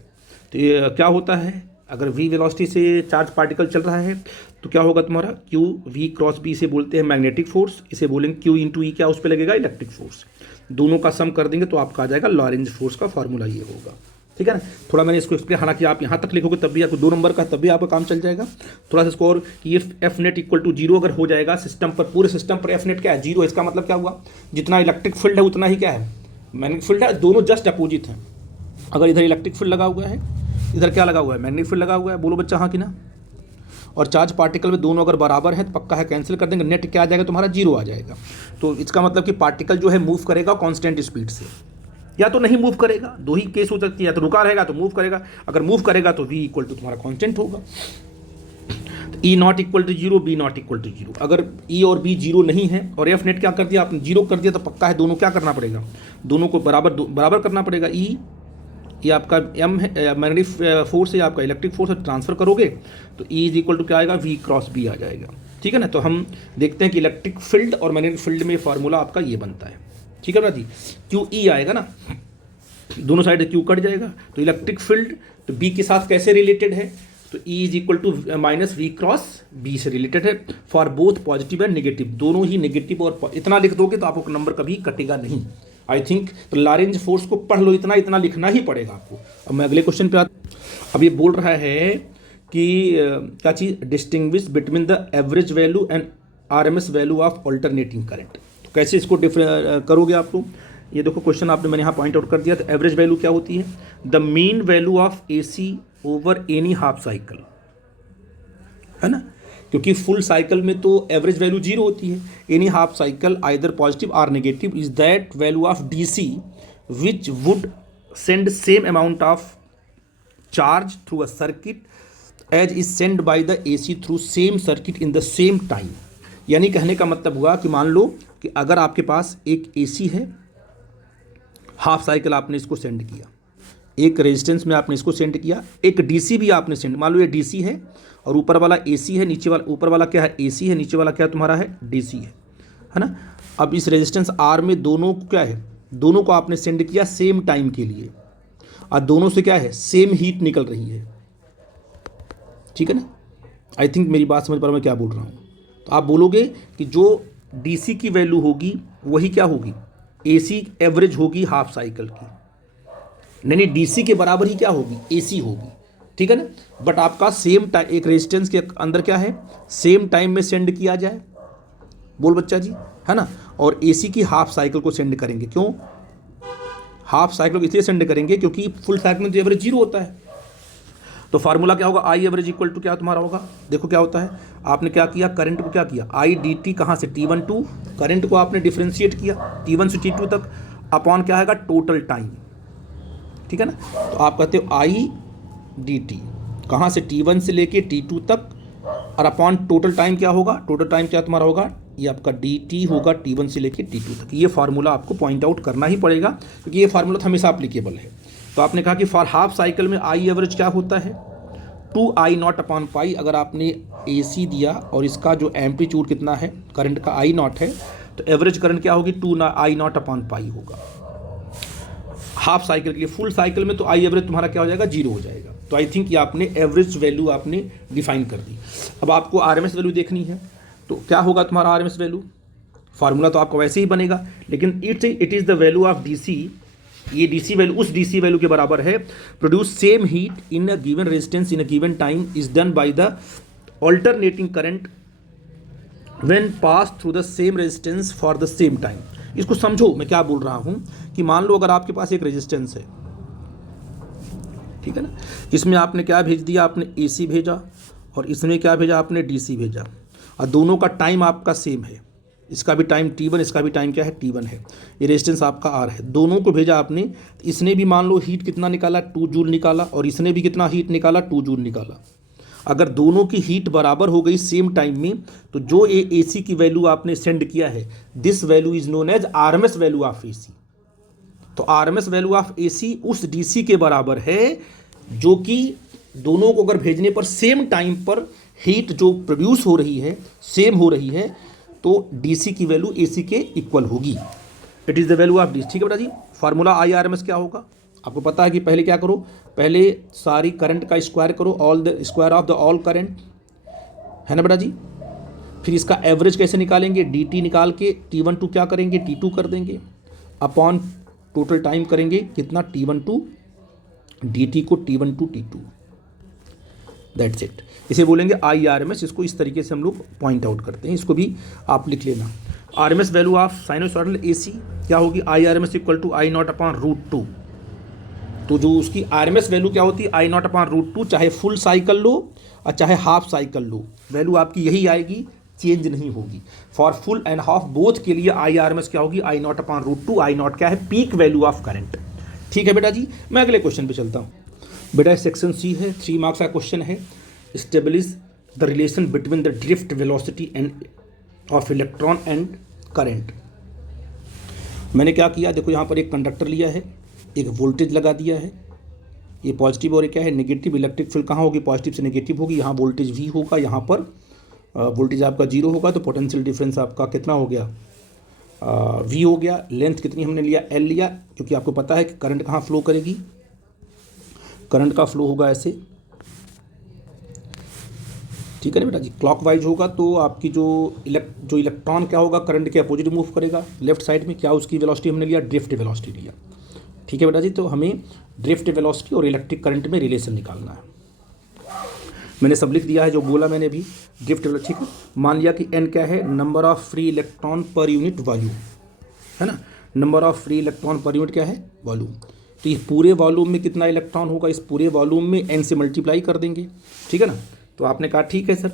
तो ये क्या होता है, अगर v वेलोसिटी से चार्ज पार्टिकल चल रहा है तो क्या होगा तुम्हारा, q v क्रॉस b इसे बोलते हैं मैग्नेटिक फोर्स, इसे बोलेंगे q इंटू ई, क्या उस पर लगेगा इलेक्ट्रिक फोर्स। दोनों का सम कर देंगे तो आपका आ जाएगा लॉरेंज फोर्स का फॉर्मूला ये होगा, ठीक है ना। थोड़ा मैंने इसको एक्सप्लेन, हालांकि आप यहाँ तक लिखोगे तब भी आपको 2 नंबर का तब भी आपका काम चल जाएगा। थोड़ा सा इसको और कि ये एफ नेट इक्वल टू 0 अगर हो जाएगा सिस्टम पर, पूरे सिस्टम पर एफ नेट क्या है 0, इसका मतलब क्या हुआ, जितना इलेक्ट्रिक फील्ड है उतना ही क्या है मैग्नेटिक फील्ड है, दोनों जस्ट अपोजिट हैं। अगर इधर इलेक्ट्रिक फील्ड लगा हुआ है, इधर क्या लगा हुआ है, मैग्नेटिक फील्ड लगा हुआ है, बोलो बच्चा हाँ कि ना। और चार्ज पार्टिकल में दोनों अगर बराबर है तो पक्का है, कैंसिल कर देंगे, नेट क्या आ जाएगा तुम्हारा 0 आ जाएगा। तो इसका मतलब कि पार्टिकल जो है मूव करेगा कांस्टेंट स्पीड से, या तो नहीं मूव करेगा, 2 ही केस हो सकती है, या तो रुका रहेगा तो मूव करेगा। अगर मूव करेगा तो v इक्वल टू तुम्हारा कांस्टेंट होगा। तो E not equal to 0, B not equal to 0। अगर E और B 0 नहीं है और एफ नेट क्या कर दिया आपने 0 कर दिया, तो पक्का है दोनों क्या करना पड़ेगा, दोनों को बराबर करना पड़ेगा। E ये आपका m है मैग्नेटिक फोर्स है, आपका इलेक्ट्रिक फोर्स है, ट्रांसफर करोगे तो E इज इक्वल टू क्या आएगा, v क्रॉस b आ जाएगा, ठीक है ना। तो हम देखते हैं कि इलेक्ट्रिक फील्ड और मैग्नेटिक फील्ड में फार्मूला आपका ये बनता है, ठीक है ना जी। क्यू ई आएगा ना, दोनों साइड से क्यू कट जाएगा, तो इलेक्ट्रिक फील्ड तो बी के साथ कैसे रिलेटेड है, तो E is equal to minus v cross B से रिलेटेड है for both positive and negative, दोनों ही नेगेटिव। और इतना लिख दोगे तो आपको नंबर कभी कटेगा नहीं, आई थिंक। तो लॉरेंज फोर्स को पढ़ लो, इतना लिखना ही पड़ेगा आपको। अब मैं अगले क्वेश्चन पे अब ये बोल रहा है कि क्या चीज़, distinguish between the average value and RMS value of alternating current. कैसे इसको करोगे आप लोग, ये देखो क्वेश्चन आपने मैंने यहाँ पॉइंट आउट कर दिया। तो एवरेज वैल्यू क्या होती है, the mean value of AC over any half cycle, है ना, क्योंकि फुल साइकिल में तो एवरेज वैल्यू 0 होती है। Any half cycle either positive or negative is that value of DC which would send same amount of charge through a circuit as is send by the AC through same circuit in the same time. यानी कहने का मतलब हुआ कि मान लो कि अगर आपके पास एक एसी है, हाफ साइकिल आपने इसको सेंड किया, एक रेजिस्टेंस में आपने इसको सेंड किया, एक डीसी भी आपने सेंड, मान लो ये डीसी है और ऊपर वाला एसी है, नीचे वाला ऊपर वाला क्या है एसी है, नीचे वाला क्या तुम्हारा है डीसी है ना। अब इस रेजिस्टेंस आर में दोनों को क्या है, दोनों को आपने सेंड किया सेम टाइम के लिए, और दोनों से क्या है सेम हीट निकल रही है, ठीक है ना। आई थिंक मेरी बात समझ पा रहा हूँ मैं क्या बोल रहा हूँ। तो आप बोलोगे कि जो डीसी की वैल्यू होगी वही क्या होगी, एसी एवरेज होगी हाफ साइकिल की, नहीं डीसी के बराबर ही क्या होगी, एसी होगी, ठीक है ना। बट आपका सेम टाइम, एक रेजिस्टेंस के अंदर क्या है सेम टाइम में सेंड किया जाए, बोल बच्चा जी, है ना। और एसी की हाफ साइकिल को सेंड करेंगे, क्यों, हाफ साइकिल को इसलिए सेंड करेंगे क्योंकि फुल साइकिल में तो एवरेज जीरो होता है। तो फार्मूला क्या होगा, आई एवरेज इक्वल टू क्या तुम्हारा होगा, देखो क्या होता है, आपने क्या किया, करंट को क्या किया, आई डी टी कहाँ से T1 टू, करंट को आपने डिफ्रेंशिएट किया T1 से T2 तक, अपॉन क्या आएगा, टोटल टाइम, ठीक है ना। तो आप कहते हो आई डी टी कहाँ से, T1 से लेके T2 तक, और अपॉन टोटल टाइम क्या होगा, टोटल टाइम क्या तुम्हारा होगा, ये आपका डी टी होगा T1 से लेके T2 तक। ये फार्मूला आपको पॉइंट आउट करना ही पड़ेगा क्योंकि ये फार्मूला तो हमेशा अप्लीकेबल है। तो आपने कहा कि फॉर हाफ साइकिल में आई एवरेज क्या होता है, 2I0 अपॉन पाई। अगर आपने AC दिया और इसका जो एम्पलीट्यूड कितना है, करंट का I0 है, तो एवरेज करंट क्या होगी, 2I0 अपॉन पाई होगा हाफ साइकिल के लिए। फुल साइकिल में तो आई एवरेज तुम्हारा क्या हो जाएगा, जीरो हो जाएगा। तो आई थिंक ये आपने एवरेज वैल्यू आपने डिफाइन कर दी। अब आपको RMS वैल्यू देखनी है, तो क्या होगा तुम्हारा RMS वैल्यू, फार्मूला तो आपका वैसे ही बनेगा, लेकिन it is the value of DC। ये DC वैल्यू उस DC वैल्यू के बराबर है, produce same heat in a given resistance in a given time is done by the alternating current when pass through the same resistance for the same time. इसको समझो मैं क्या बोल रहा हूँ कि मान लो अगर आपके पास एक रेजिस्टेंस है, ठीक है ना, इसमें आपने क्या भेज दिया, आपने AC भेजा, और इसमें क्या भेजा, आपने DC भेजा, और दोनों का टाइम आपका सेम है, इसका भी टाइम T1, इसका भी टाइम क्या है, T1 है, ये रेजिस्टेंस आपका R है, दोनों को भेजा आपने। इसने भी मान लो हीट कितना निकाला, 2 जूल निकाला, और इसने भी कितना हीट निकाला, 2 जूल निकाला। अगर दोनों की हीट बराबर हो गई सेम टाइम में, तो जो ये AC की वैल्यू आपने सेंड किया है, this value is known as RMS value of AC। तो RMS वैल्यू ऑफ AC उस DC के बराबर है जो कि दोनों को अगर भेजने पर सेम टाइम पर हीट जो प्रोड्यूस हो रही है सेम हो रही है, तो DC की वैल्यू AC के इक्वल होगी। It is the value of DC, ठीक है बेटा जी। फार्मूला IRMS क्या होगा, आपको पता है कि पहले क्या करो, पहले सारी करंट का स्क्वायर करो, all the square of the all current, है ना बेटा जी। फिर इसका एवरेज कैसे निकालेंगे, DT निकाल के T1 टू क्या करेंगे, T2 कर देंगे, अपॉन टोटल टाइम करेंगे कितना, T1 टू DT को T1 to T2, that's it. इसे बोलेंगे IRMS। इसको इस तरीके से हम लोग पॉइंट आउट करते हैं, इसको भी आप लिख लेना। RMS value of sinusoidal AC क्या होगी, IRMS equal to I0 upon √2। तो जो उसकी RMS वैल्यू क्या होती है, I0 अपॉन √2, चाहे फुल साइकिल लो और चाहे हाफ साइकिल लो, वैल्यू आपकी यही आएगी, चेंज नहीं होगी। For full and half both के लिए IRMS क्या होगी, I0 अपॉन √2। I0 क्या है, पीक वैल्यू ऑफ करंट। ठीक है बेटा जी, मैं अगले क्वेश्चन पे चलता हूँ। बेटा सेक्शन C है, 3 मार्क्स का क्वेश्चन है। स्टेबलिश the relation between the drift velocity end of electron and current. मैंने क्या किया, देखो यहाँ पर एक कंडक्टर लिया है, एक वोल्टेज लगा दिया है, ये पॉजिटिव और ये क्या है, नेगेटिव। इलेक्ट्रिक फील्ड कहाँ होगी, पॉजिटिव से नेगेटिव होगी। यहाँ वोल्टेज V होगा, यहाँ पर वोल्टेज आपका 0 होगा, तो पोटेंशियल डिफरेंस आपका कितना हो गया, V हो गया। लेंथ कितनी हमने लिया, L लिया, क्योंकि आपको पता है कि करंट कहाँ फ्लो करेगी, करंट का फ्लो होगा ऐसे, ठीक है ना बेटा जी, क्लॉकवाइज होगा। तो आपकी जो इलेक्ट्रॉन क्या होगा, करंट के अपोजिट मूव करेगा लेफ्ट साइड में। क्या उसकी वेलोसिटी हमने लिया, ड्रिफ्ट वेलोसिटी लिया, ठीक है बेटा जी। तो हमें ड्रिफ्ट वेलोसिटी और इलेक्ट्रिक करंट में रिलेशन निकालना है। मैंने सब लिख दिया है जो बोला मैंने भी, ड्रिफ्ट वेलोसिटी, ठीक है। मान लिया कि N क्या है, number of free electron per unit volume, है ना, number of free electron per unit क्या है, वॉल्यूम। तो ये पूरे वॉल्यूम में कितना इलेक्ट्रॉन होगा, इस पूरे वॉल्यूम में N से मल्टीप्लाई कर देंगे, ठीक है ना। तो आपने कहा ठीक है सर।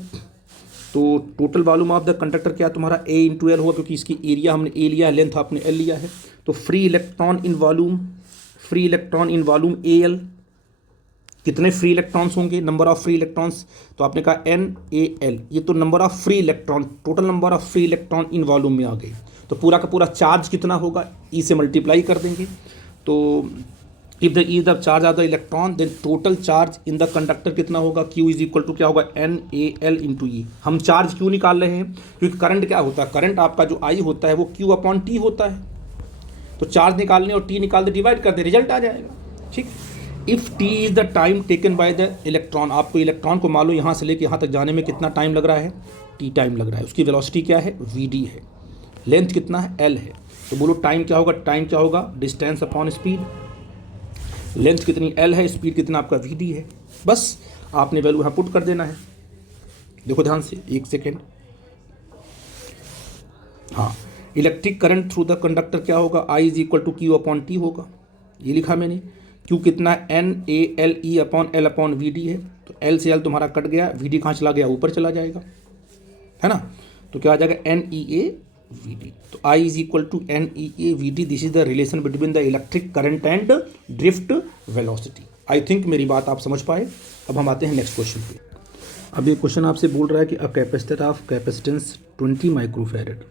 तो total volume of the conductor क्या तुम्हारा A इंटू L होगा, क्योंकि इसकी एरिया हमने A लिया है, लेंथ आपने L लिया है। तो free electron in volume, free electron in volume AL, कितने फ्री इलेक्ट्रॉन्स होंगे, नंबर ऑफ फ्री इलेक्ट्रॉन्स, तो आपने कहा NaL, ये तो number of free electron, total number of free electron in volume में आ गए। तो पूरा का पूरा चार्ज कितना होगा, E से मल्टीप्लाई कर देंगे। तो if the e the charge of the electron, then total charge in the conductor कितना होगा, Q इज इक्वल टू क्या होगा, NaL इंटू E। हम चार्ज क्यों निकाल रहे हैं, क्योंकि करंट क्या होता है, करंट आपका जो I होता है वो Q अपॉन T होता है। तो चार्ज निकालने और T निकाल दे, डिवाइड कर दे, रिजल्ट आ जाएगा, ठीक। If T is the time taken by the electron, आपको इलेक्ट्रॉन को मान लो यहाँ से लेके यहाँ तक जाने में कितना टाइम लग रहा है, T टाइम लग रहा है। उसकी वेलोसिटी क्या है, VD है, लेंथ कितना है, L है। तो बोलो टाइम क्या होगा, टाइम क्या होगा, डिस्टेंस अपॉन स्पीड। लेंथ कितनी L है, स्पीड कितना आपका VD है। बस आपने वैल्यू यहाँ पुट कर देना है। देखो ध्यान से, एक सेकेंड। हाँ, electric current through the conductor क्या होगा, I is equal to Q upon T होगा। ये लिखा मैंने। क्यू कितना NaLe upon L upon Vd है, तो L से L तुम्हारा कट गया, Vd कहाँ चला गया, ऊपर चला जाएगा, है ना। तो क्या आ जाएगा NeaVd। तो I is equal to NeaVd। This is the relation between the electric current and drift velocity. I think मेरी बात आप समझ पाए। अब हम आते हैं नेक्स्ट क्वेश्चन पे। अब ये क्वेश्चन आपसे बोल रहा है कि a capacitor of capacitance 20 microfarad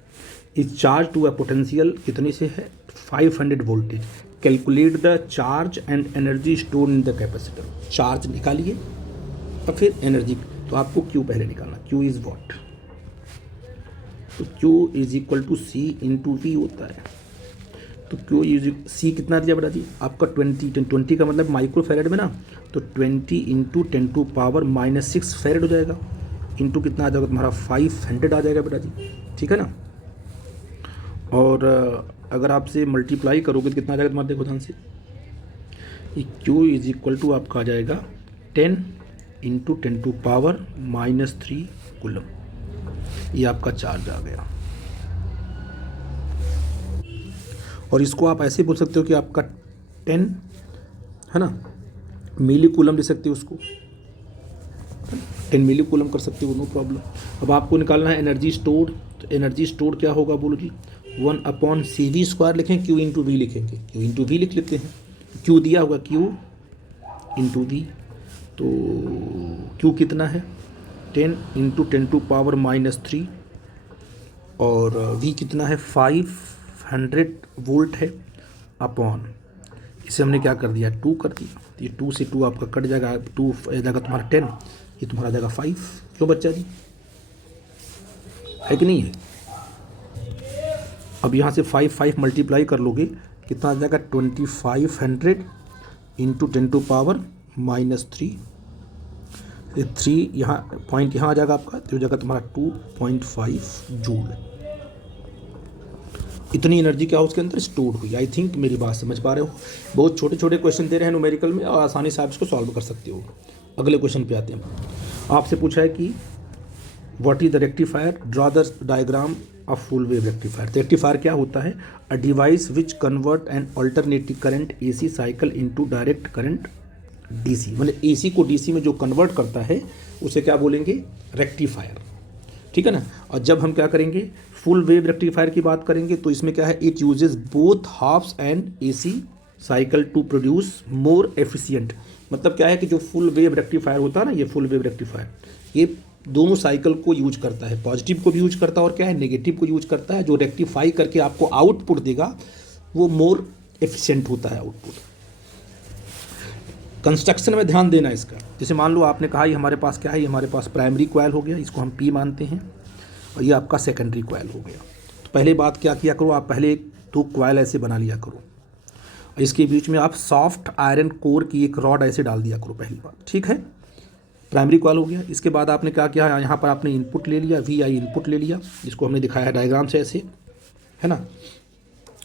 is charge to a potential कितने से है 500 voltage. Calculate the charge and energy store in the capacitor. Charge निकालिए और फिर एनर्जी, तो आपको क्यू पहले निकालना। क्यू इज वॉट, तो Q is equal to C into V होता है। तो क्यू इज सी कितना दिया बेटा जी आपका 20 का मतलब माइक्रो फैरेड में ना, तो 20 इंटू 10⁻⁻6 फैरेड हो जाएगा, इंटू कितना आ जाएगा तुम्हारा 500 आ जाएगा बेटा जी, ठीक है ना। और अगर आपसे मल्टीप्लाई करोगे तो कितना आ जाएगा तुम्हारा, देखो ध्यान से, क्यू इज इक्वल टू आपका आ जाएगा 10 इंटू 10⁻⁻3 कूलम। ये आपका चार्ज आ गया। और इसको आप ऐसे बोल सकते हो कि आपका 10 है ना मिली कूलम ले सकते हो, उसको 10 मिली कूलम कर सकते हो, नो प्रॉब्लम। अब आपको निकालना है एनर्जी स्टोर। तो एनर्जी स्टोर क्या होगा बोलो जी, 1/CV² लिखें, क्यू इंटू वी लिखेंगे, क्यू इंटू वी लिख लेते हैं। क्यू दिया होगा क्यू इंटू वी, तो क्यू कितना है 10 इंटू 10⁻⁻3 और वी कितना है 500 वोल्ट है अपॉन, इसे हमने क्या कर दिया 2 कर दिया। तो ये 2 से 2 आपका कट जाएगा, 2 जाएगा तुम्हारा 10, ये तुम्हारा आ जाएगा 5। क्यों बच्चा जी, है कि नहीं है। अब यहाँ से 5 मल्टीप्लाई कर लोगे, कितना आ जाएगा 2500 इंटू 10⁻⁻3। 3 यहाँ पॉइंट यहाँ आ जाएगा आपका, तो हो जाएगा तुम्हारा 2.5 जूल। इतनी एनर्जी क्या उसके अंदर स्टोर हुई। आई थिंक मेरी बात समझ पा रहे हो। बहुत छोटे छोटे क्वेश्चन दे रहे हैं न्यूमेरिकल में, और आसानी से आप इसको सॉल्व कर सकते हो। अगले क्वेश्चन पे आते हैं। आपसे पूछा है कि what is the rectifier, draw the diagram of full wave rectifier. Rectifier क्या होता है, a device which convert N alternating current AC cycle into direct current DC। मतलब AC को DC में जो कन्वर्ट करता है उसे क्या बोलेंगे, रेक्टिफायर, ठीक है ना। और जब हम क्या करेंगे फुल वेव रेक्टिफायर की बात करेंगे, तो इसमें क्या है, it uses both halfs and AC cycle to produce more efficient. मतलब क्या है कि जो फुल वेव रेक्टिफायर होता है ना, ये फुल वेव रेक्टिफायर ये दोनों साइकिल को यूज करता है, पॉजिटिव को भी यूज करता है और क्या है नेगेटिव को यूज करता है। जो रेक्टिफाई करके आपको आउटपुट देगा वो मोर एफिशिएंट होता है आउटपुट। कंस्ट्रक्शन में ध्यान देना इसका। जैसे मान लो आपने कहा ये हमारे पास क्या है, ये हमारे पास प्राइमरी कॉइल हो गया, इसको हम P मानते हैं, और ये आपका सेकेंडरी कॉइल हो गया। तो पहले बात क्या किया करो, आप पहले 2 कॉइल ऐसे बना लिया करो, इसके बीच में आप सॉफ्ट आयरन कोर की एक रॉड ऐसे डाल दिया करो, पहली बात, ठीक है। प्राइमरी कॉइल हो गया। इसके बाद आपने क्या किया, यहाँ पर आपने इनपुट ले लिया, VI इनपुट ले लिया, जिसको हमने दिखाया है डायग्राम से ऐसे, है ना।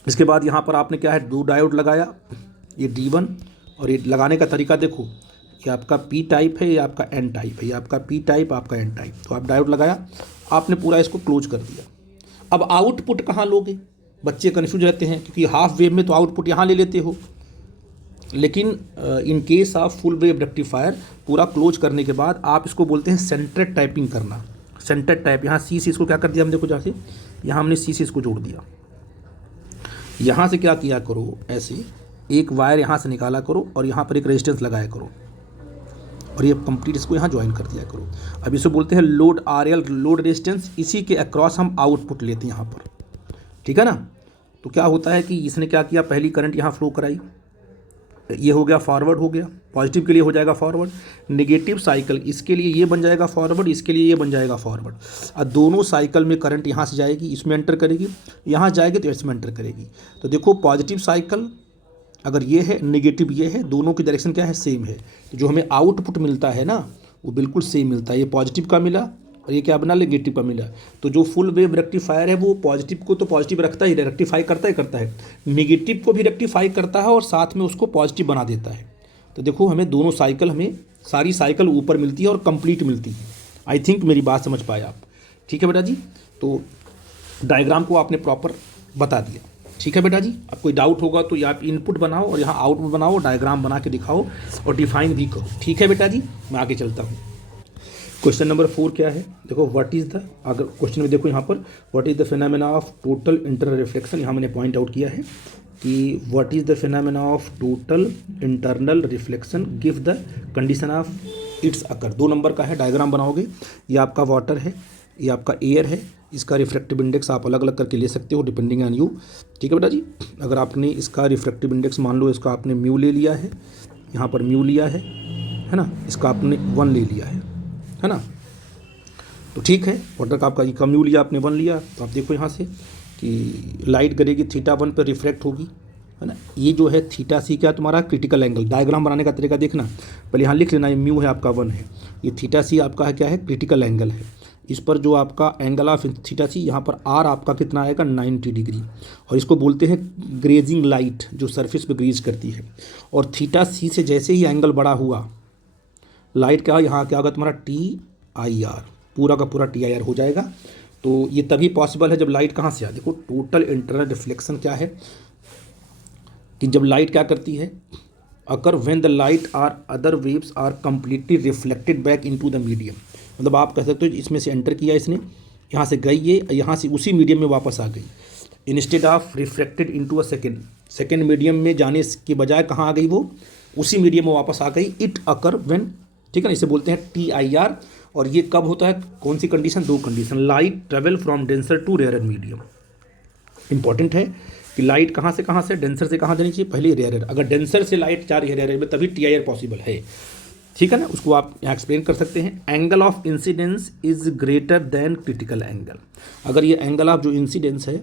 इसके बाद यहाँ पर आपने क्या है 2 डायोड लगाया, ये D1, और ये लगाने का तरीका देखो, ये आपका P टाइप है, ये आपका N टाइप है, ये आपका P टाइप आपका N टाइप। तो आप डायोड लगाया, आपने पूरा इसको क्लोज कर दिया। अब आउटपुट कहाँ लोगे, बच्चे कन्फ्यूज रहते हैं, क्योंकि हाफ वेव में तो आउटपुट यहाँ ले लेते हो, लेकिन in case of full wave rectifier पूरा क्लोज करने के बाद आप इसको बोलते हैं सेंटरेड टाइपिंग करना। सेंटरेड टाइप, यहाँ C से इसको क्या कर दिया हमने, देखो जैसे यहाँ हमने C से इसको जोड़ दिया। यहाँ से क्या किया करो, ऐसे एक वायर यहाँ से निकाला करो और यहाँ पर एक रेजिस्टेंस लगाया करो, और ये कंप्लीट इसको यहाँ ज्वाइन कर दिया करो। अब इसे बोलते हैं लोड RL, लोड रेजिस्टेंस। इसी के अक्रॉस हम आउटपुट लेते हैं यहाँ पर, ठीक है ना। तो क्या होता है कि इसने क्या किया, पहली करंट यहाँ फ्लो कराई, ये हो गया फॉरवर्ड, हो गया पॉजिटिव के लिए हो जाएगा फॉरवर्ड, नेगेटिव साइकिल इसके लिए ये बन जाएगा फॉरवर्ड, इसके लिए ये बन जाएगा फॉरवर्ड। और दोनों साइकिल में करंट यहाँ से जाएगी, इसमें एंटर करेगी, यहाँ जाएगी तो इसमें एंटर करेगी। तो देखो पॉजिटिव साइकिल अगर ये है, नेगेटिव ये है, दोनों की डायरेक्शन क्या है, सेम है। तो जो हमें आउटपुट मिलता है ना वो बिल्कुल सेम मिलता है। ये पॉजिटिव का मिला और ये क्या बना, नेगेटिव का मिला। तो जो फुल वेव रेक्टिफायर है वो पॉजिटिव को तो पॉजिटिव रखता ही, रेक्टिफाई करता है, नेगेटिव को भी रेक्टिफाई करता है और साथ में उसको पॉजिटिव बना देता है। तो देखो हमें दोनों साइकिल, हमें सारी साइकिल ऊपर मिलती है और कंप्लीट मिलती है। आई थिंक मेरी बात समझ पाए आप, ठीक है बेटा जी। तो डायग्राम को आपने प्रॉपर बता दिया। ठीक है बेटा जी। अब कोई डाउट होगा तो या आप इनपुट बनाओ और यहाँ आउटपुट बनाओ, डायग्राम बना के दिखाओ और डिफाइन भी करो। ठीक है बेटा जी, मैं आगे चलता हूँ। क्वेश्चन नंबर 4 क्या है, देखो व्हाट इज़ द, अगर क्वेश्चन में देखो यहाँ पर what is the phenomena of total internal reflection, यहाँ मैंने पॉइंट आउट किया है कि what is the phenomena of total internal reflection, give the condition of its occur. 2 number का है, डायग्राम बनाओगे। ये आपका वाटर है, ये आपका एयर है, इसका रिफ्रैक्टिव इंडेक्स आप अलग अलग करके ले सकते हो डिपेंडिंग ऑन यू। ठीक है बेटा जी। अगर आपने इसका रिफ्रैक्टिव इंडेक्स मान लो इसका आपने म्यू ले लिया है, यहाँ पर म्यू लिया है ना, इसका आपने 1 ले लिया है ना, तो ठीक है। वाटर का आपका म्यू लिया, आपने 1 लिया, तो आप देखो यहाँ से कि लाइट गिरेगी θ1 पर रिफ्रैक्ट होगी, है ना। ये जो है θc क्या तुम्हारा क्रिटिकल एंगल। डायग्राम बनाने का तरीका देखना, पहले यहाँ लिख लेना, ये म्यू है आपका 1 है, ये θc आपका है क्या है, क्रिटिकल एंगल है। इस पर जो आपका एंगल ऑफ θc, यहाँ पर r आपका कितना आएगा 90 डिग्री, और इसको बोलते हैं ग्रेजिंग लाइट, जो सरफेस पे ग्रेज करती है। और θc से जैसे ही एंगल बड़ा हुआ, लाइट क्या यहाँ क्या होगा तुम्हारा TIR, पूरा का पूरा TIR हो जाएगा। तो ये तभी पॉसिबल है जब लाइट कहाँ से आ, देखो टोटल इंटरनल रिफ्लेक्शन क्या है कि जब लाइट क्या करती है, occur when the light or other waves are completely reflected back into the medium. मतलब आप कह सकते हो इसमें से एंटर किया इसने, यहाँ से गई ये, यहाँ से उसी मीडियम में वापस आ गई, instead of reflected into a second medium में जाने के बजाय कहाँ आ गई, वो उसी मीडियम में वापस आ गई। इट अकर व्हेन, ठीक है ना, इसे बोलते हैं TIR। और ये कब होता है, कौन सी condition, 2 condition, light travel from denser to rarer medium. Important है कि लाइट कहाँ से डेंसर से कहाँ जानी चाहिए, पहले रेयर। अगर डेंसर से लाइट जा रही है रेयर में तभी TIR पॉसिबल है, ठीक है ना। उसको आप यहाँ एक्सप्लेन कर सकते हैं। Angle of incidence is greater than critical angle. अगर ये एंगल ऑफ जो इंसिडेंस है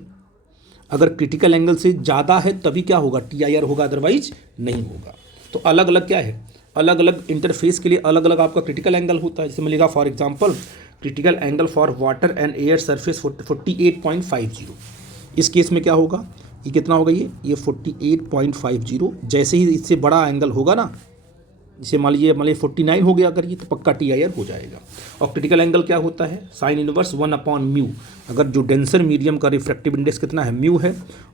अगर क्रिटिकल एंगल से ज़्यादा है तभी क्या होगा, TIR होगा, अदरवाइज नहीं होगा। तो अलग अलग क्या है, अलग अलग इंटरफेस के लिए अलग अलग आपका क्रिटिकल एंगल होता है। जैसे मिलेगा for example critical angle for water and air surface 48.50। इस केस में क्या होगा, ये कितना होगा, ये 48.50। जैसे ही इससे बड़ा एंगल होगा ना, जैसे मान लीजिए 49 हो गया अगर ये, तो पक्का TIR हो जाएगा। और क्रिटिकल एंगल क्या होता है, साइन इनवर्स 1/μ। अगर जो डेंसर मीडियम का रिफ्रैक्टिव इंडेक्स कितना है, म्यू है,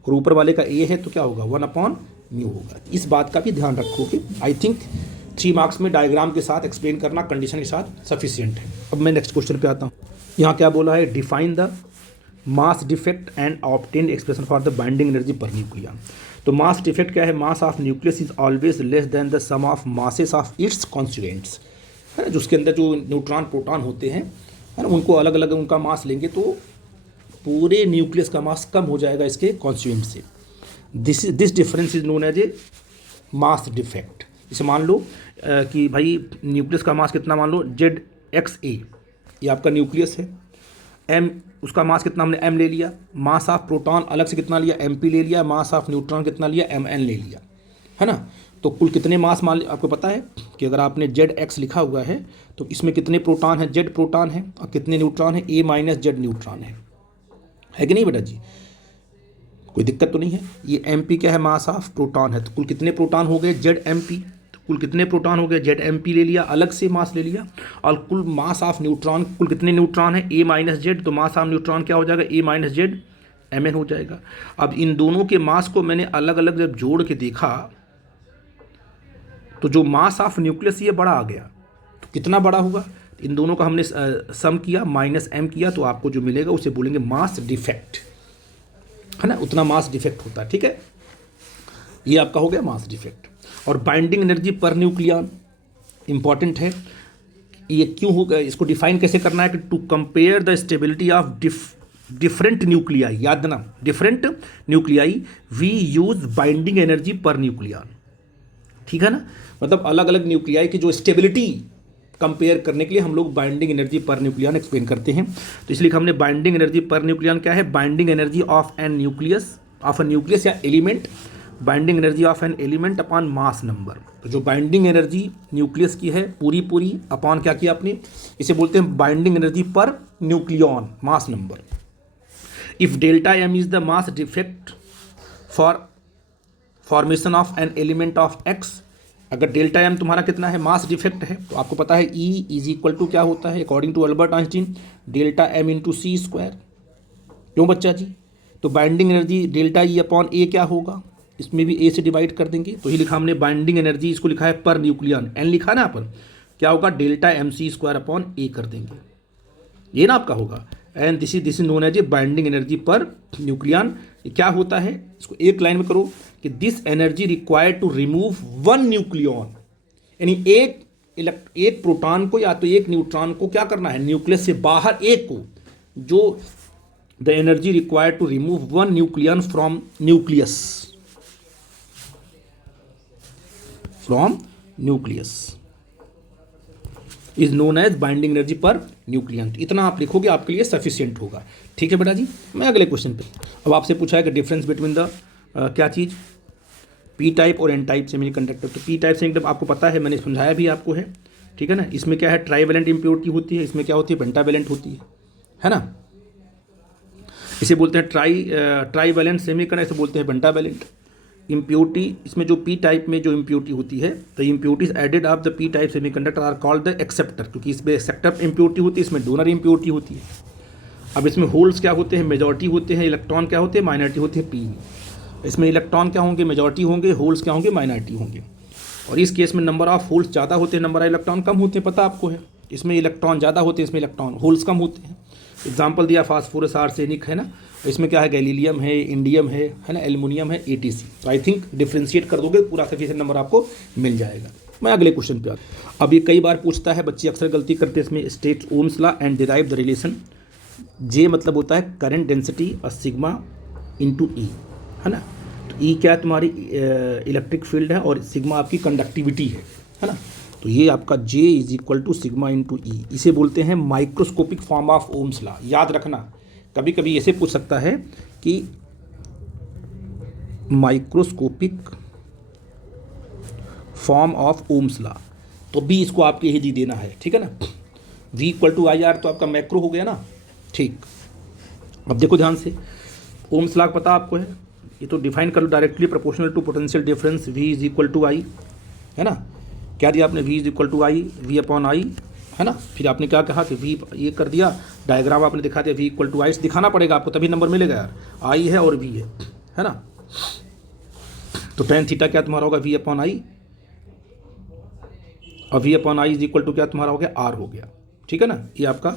और ऊपर वाले का A है, तो क्या होगा 1/μ होगा। इस बात का भी ध्यान रखोगे। आई थिंक 3 मार्क्स में डायग्राम के साथ एक्सप्लेन करना कंडीशन के साथ सफिशिएंट है। अब मैं नेक्स्ट क्वेश्चन पे आता हूँ। यहाँ क्या बोला है, define the mass defect and obtain expression for the binding energy per nucleon. तो मास डिफेक्ट क्या है, mass of nucleus is always less than the sum of masses of its constituents, है ना। जो उसके अंदर जो न्यूट्रॉन प्रोटॉन होते हैं, है ना, उनको अलग अलग उनका मास लेंगे तो पूरे न्यूक्लियस का मास कम हो जाएगा इसके कॉन्स्टिट्यूएंट से। This difference is known as a mass defect. इसे मान लो कि भाई न्यूक्लियस का मास कितना, मान लो ZXA, ये आपका न्यूक्लियस है, M उसका मास कितना हमने M ले लिया, मास ऑफ प्रोटॉन अलग से कितना लिया MP ले लिया, मास ऑफ न्यूट्रॉन कितना लिया MN ले लिया, है ना। तो कुल कितने मास मान आपको पता है कि अगर आपने ZX लिखा हुआ है तो इसमें कितने प्रोटॉन है, Z प्रोटॉन है, और कितने न्यूट्रॉन है, A - Z न्यूट्रॉन है कि नहीं बेटा जी, कोई दिक्कत तो नहीं है। ये MP क्या है, मास ऑफ प्रोटॉन है, तो कुल कितने प्रोटॉन हो गए ZMP, कुल कितने प्रोटॉन हो गए ZMP ले लिया, अलग से मास ले लिया। और कुल मास ऑफ न्यूट्रॉन, कुल कितने न्यूट्रॉन है A - Z, तो मास ऑफ न्यूट्रॉन क्या हो जाएगा A - Z Mn हो जाएगा। अब इन दोनों के मास को मैंने अलग अलग जब जोड़ के देखा तो जो मास ऑफ न्यूक्लियस ये बड़ा आ गया, तो कितना बड़ा होगा, इन दोनों का हमने सम किया -m किया, तो आपको जो मिलेगा उसे बोलेंगे मास डिफेक्ट, है ना, उतना मास डिफेक्ट होता है, ठीक है। ये आपका हो गया मास डिफेक्ट। और binding energy per nucleon important है, ये क्यों होगा, इसको डिफाइन कैसे करना है कि to compare the stability of different nuclei, याद देना different nuclei we use binding energy per nucleon, ठीक है ना। मतलब अलग अलग न्यूक्लियाई की जो स्टेबिलिटी कंपेयर करने के लिए हम लोग binding energy per nucleon explain करते हैं। तो इसलिए हमने बाइंडिंग एनर्जी पर न्यूक्लियन क्या है, binding energy of an nucleus, of a nucleus या element, binding energy of an element upon mass number. तो जो बाइंडिंग एनर्जी न्यूक्लियस की है पूरी अपॉन क्या किया आपने, इसे बोलते हैं binding energy per nucleon, mass number. If delta m is the mass defect for formation of an element of x, अगर डेल्टा m तुम्हारा कितना है, मास डिफेक्ट है, तो आपको पता है E इज इक्वल टू क्या होता है, according to Albert Einstein, delta m into C square. क्यों बच्चा जी, तो binding energy delta E upon A क्या होगा, इसमें भी ए से डिवाइड कर देंगे, तो ये लिखा हमने बाइंडिंग एनर्जी, इसको लिखा है पर न्यूक्लियन, एन लिखा ना अपन, क्या होगा delta M C square upon A कर देंगे, ये ना आपका होगा। And this is known as a binding energy per nucleon. क्या होता है, इसको एक लाइन में करो कि this energy required to remove one nucleon, यानी एक प्रोटॉन को या तो एक न्यूट्रॉन को क्या करना है, न्यूक्लियस से बाहर एक को, जो the energy required to remove one nucleon from nucleus is known as binding energy per nucleon. इतना आप लिखोगे आपके लिए सफिशियंट होगा। ठीक है बेटा जी, मैं अगले क्वेश्चन पे, अब आपसे पूछा है कि डिफरेंस बिटवीन द क्या चीज़, पी टाइप और एन टाइप सेमीकंडक्टर। तो पी टाइप सेमीकंडक्टर आपको पता है, मैंने समझाया भी आपको है, ठीक है ना। इसमें क्या है, ट्राईवेलेंट इम्प्योरिटी होती है, इसमें क्या होती है, पेंटावेलेंट होती है ना। इसे बोलते हैं ट्राईवेलेंट सेमीकंडक्टर, इसे बोलते हैं पेंटावेलेंट। इम्प्योरिटी, इसमें जो पी टाइप में जो इम्प्योरिटी होती है, the impurities added of the p type semiconductor are called the acceptor, क्योंकि इसमें एक्सेप्टर इम्प्योरिटी होती है, इसमें डोनर इम्प्योरिटी होती है। अब इसमें होल्स क्या होते हैं, मेजॉरिटी होते हैं, इलेक्ट्रॉन क्या होते हैं, माइनॉरिटी होती है पी में। इसमें इलेक्ट्रॉन क्या होंगे, मेजॉरिटी होंगे, होल्स क्या होंगे, माइनॉरिटी होंगे। और इस केस में नंबर ऑफ होल्स ज़्यादा होते हैं, नंबर ऑफ इलेक्ट्रॉन कम होते हैं, पता आपको है। इसमें इलेक्ट्रॉन ज़्यादा होते हैं, इसमें इलेक्ट्रॉन होल्स कम होते हैं। एग्जाम्पल दिया फास्फोरस, आर्सेनिक है ना, इसमें क्या है, गैलीलियम है, इंडियम है ना, एल्युमिनियम है, एटीसी। तो आई थिंक डिफ्रेंशिएट कर दोगे, पूरा सफिशिएंट नंबर आपको मिल जाएगा। मैं अगले क्वेश्चन पे आता। अब ये कई बार पूछता है, बच्चे अक्सर गलती करते हैं इसमें, state Ohm's law and derive the relation. J मतलब होता है करंट डेंसिटी और सिग्मा इंटू ई, है ना। तो ई क्या है, तुम्हारी इलेक्ट्रिक फील्ड है, और सिग्मा आपकी कंडक्टिविटी है ना। तो ये आपका J is equal to sigma into E, इसे बोलते हैं microscopic form of Ohm's law. याद रखना, कभी कभी ऐसे पूछ सकता है कि microscopic form of Ohm's law, तो भी इसको आपके ही देना है, ठीक है ना। V equal to I R, तो आपका मैक्रो हो गया ना, ठीक। अब देखो ध्यान से, ओम्स लॉ पता आपको है, ये तो डिफाइन कर लो directly, proportional to potential difference V is equal to I, है ना। क्या दिया आपने, V is equal to I, V upon I, है ना। फिर आपने क्या कहा कि V ये कर दिया, डायग्राम आपने दिखा दिया, V इक्वल टू आई दिखाना पड़ेगा आपको, तभी नंबर मिलेगा यार। आई है और V है ना। तो टेन थीटा क्या तुम्हारा होगा, V अपॉन आई, और V upon I is equal to क्या तुम्हारा हो गया, R हो गया, ठीक है ना। ये आपका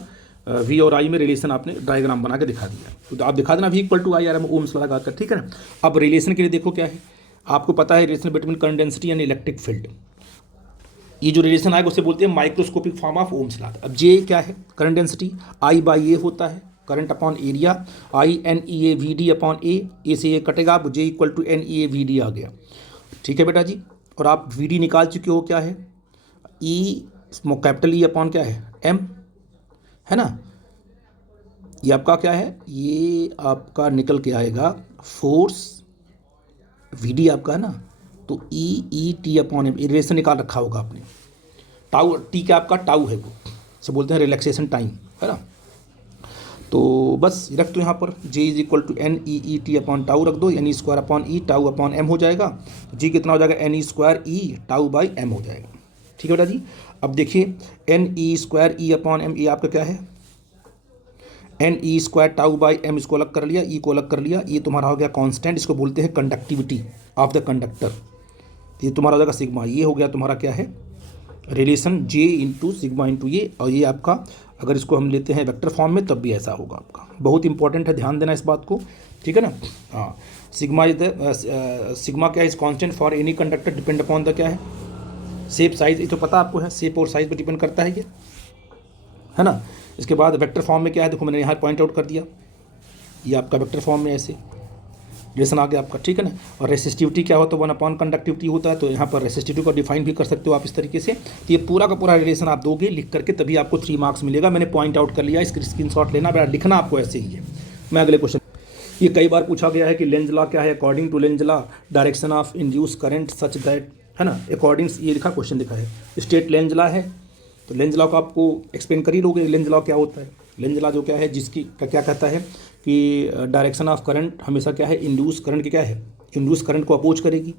V और I में रिलेशन आपने डायग्राम बना के दिखा दिया। तो आप दिखा देना V equal to I R M ohms लगा कर, ठीक है ना। अब रिलेशन के लिए देखो क्या है, आपको पता है relation between current density and electric field. ये जो रिलेशन आएगा उसे बोलते हैं microscopic form of Ohm's law. अब जे क्या है, current density, I by A होता है, current upon area, I N E A V D upon A से ए कटेगा, अब J equal to N E A V D आ गया, ठीक है बेटा जी। और आप वी डी निकाल चुके हो, क्या है, ई कैपिटल ई अपॉन क्या है, एम, है ना। ये आपका क्या है, ये आपका निकल के आएगा फोर्स, वी डी आपका है ना, तो e T upon m, relation निकाल रखा होगा आपने। टाउ, टी क्या आपका टाउ है, वो से बोलते हैं रिलैक्सेशन टाइम, है ना। तो बस रख दो यहाँ पर, J is equal to N E T upon tau रख दो, N E square upon E, tau upon M हो जाएगा। जी कितना हो जाएगा, N E square E tau by M हो जाएगा, ठीक है बेटा जी। अब देखिए N E square E upon M, ये आपका क्या है, N E square tau by M, इसको अलग कर लिया, ई को अलग कर लिया, ये तुम्हारा हो गया कांस्टेंट, इसको बोलते हैं कंडक्टिविटी ऑफ द कंडक्टर। ये तुम्हारा हो जाएगा सिग्मा, ये हो गया तुम्हारा क्या है, relation J into sigma into ये। और ये आपका अगर इसको हम लेते हैं वेक्टर फॉर्म में, तब भी ऐसा होगा आपका। बहुत इंपॉर्टेंट है, ध्यान देना इस बात को, ठीक है ना। हाँ, सिग्मा इज द सिग्मा क्या is constant for any conductor, depend upon the क्या है, शेप साइज, ये तो पता आपको है, शेप और साइज पर डिपेंड करता है ये, है ना। इसके बाद वेक्टर फॉर्म में क्या है, देखो मैंने यहाँ पॉइंट आउट कर दिया, ये आपका वेक्टर फॉर्म में ऐसे रिलेशन आ गया आपका, ठीक है ना। और रेसिस्टिविटी क्या होता है, वन अपॉन कंडक्टिविटी होता है, तो यहाँ पर रेसिस्टिविटी को डिफाइन भी कर सकते हो आप इस तरीके से। तो ये पूरा का पूरा रिलेशन आप दोगे लिख करके, तभी आपको 3 मार्क्स मिलेगा। मैंने पॉइंट आउट कर लिया, इसकी स्क्रीनशॉट लेना, बेटा लिखना आपको ऐसे ही है। मैं अगले क्वेश्चन, ये कई बार पूछा गया है कि लेंज लॉ क्या है, according to Lenz law direction of induce current such that, है ना, अकॉर्डिंग, ये लिखा क्वेश्चन लिखा है, स्टेट लेंज लॉ है। तो लेंज लॉ को आपको एक्सप्लेन कर ही लोगे, लेंज लॉ क्या होता है। लेंज लॉ जो क्या है, जिसकी क्या कहता है कि डायरेक्शन ऑफ करंट हमेशा क्या है, इंड्यूस करंट की क्या है, इंड्यूस करंट को अपोज करेगी,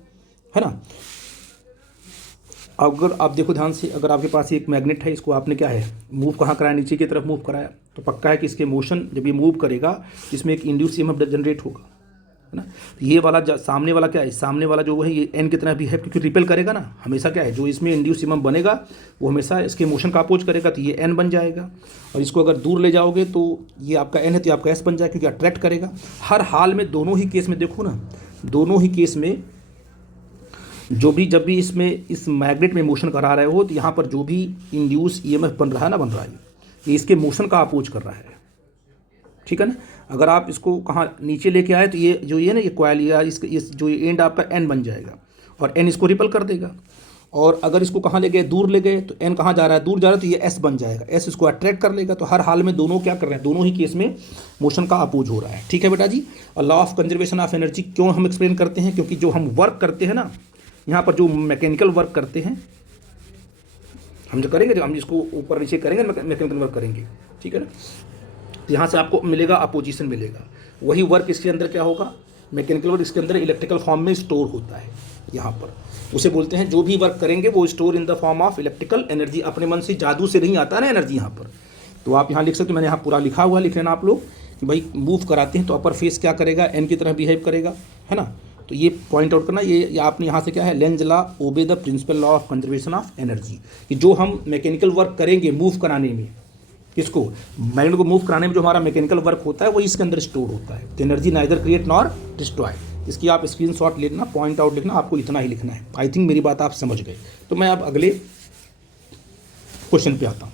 है ना। अगर आप देखो ध्यान से, अगर आपके पास एक मैग्नेट है, इसको आपने क्या है मूव कहाँ कराया, नीचे की तरफ मूव कराया, तो पक्का है कि इसके मोशन जब ये मूव करेगा इसमें एक इंड्यूस ईएमएफ जनरेट होगा, है ना। तो ये वाला सामने वाला क्या है, सामने वाला जो है ये एन कितना भी है, क्योंकि रिपेल करेगा ना हमेशा, क्या है जो इसमें इंड्यूस ईएमएफ बनेगा वो हमेशा इसके मोशन का अपोज करेगा, तो ये एन बन जाएगा। और इसको अगर दूर ले जाओगे तो ये आपका एन है तो आपका एस बन जाएगा, क्योंकि अट्रैक्ट करेगा। हर हाल में दोनों ही केस में देखो ना, दोनों ही केस में जब भी इसमें इस मैग्नेट में मोशन करा रहे हो, तो यहाँ पर जो भी इंड्यूस ईएमएफ बन रहा है ना, बन रहा है ये इसके मोशन का अपोज कर रहा है, ठीक है ना। अगर आप इसको कहाँ नीचे लेके आए तो ये जो ये ना ये कॉइल या इस जो ये एंड आपका एन बन जाएगा और एन इसको रिपल कर देगा। और अगर इसको कहाँ ले गए, दूर ले गए, तो एन कहाँ जा रहा है, दूर जा रहा है, तो ये एस बन जाएगा, एस इसको अट्रैक्ट कर लेगा। तो हर हाल में दोनों क्या कर रहे हैं, दोनों ही केस में मोशन का अपोज हो रहा है, ठीक है बेटा जी। और law of conservation of energy क्यों हम एक्सप्लेन करते हैं, क्योंकि जो हम वर्क करते हैं ना, यहाँ पर जो मैकेनिकल वर्क करते हैं हम जो करेंगे, जो हम जिसको ऊपर नीचे करेंगे मैकेनिकल वर्क करेंगे, ठीक है ना। तो यहाँ से आपको मिलेगा अपोजिशन मिलेगा, वही वर्क इसके अंदर क्या होगा, मैकेनिकल वर्क इसके अंदर इलेक्ट्रिकल फॉर्म में स्टोर होता है। यहाँ पर उसे बोलते हैं, जो भी वर्क करेंगे वो store in the form of electrical energy. अपने मन से जादू से नहीं आता ना एनर्जी यहाँ पर, तो आप यहाँ लिख सकते हो, मैंने यहाँ पूरा लिखा हुआ, लिख लेना आप लोग कि भाई मूव कराते हैं तो अपर फेस क्या करेगा, एन की तरह बिहेव करेगा, है ना। तो ये पॉइंट आउट करना, ये आपने यहाँ से क्या है, Lenz law obey the principle law of conservation of energy, कि जो हम मैकेनिकल वर्क करेंगे मूव कराने में, किसको, मैग्नेट को मूव कराने में जो हमारा मैकेनिकल वर्क होता है वो इसके अंदर स्टोर होता है। तो energy neither create nor destroy, इसकी आप स्क्रीनशॉट लेना, पॉइंट आउट लिखना, आपको इतना ही लिखना है। आई थिंक मेरी बात आप समझ गए। तो मैं अब अगले क्वेश्चन पे आता हूँ।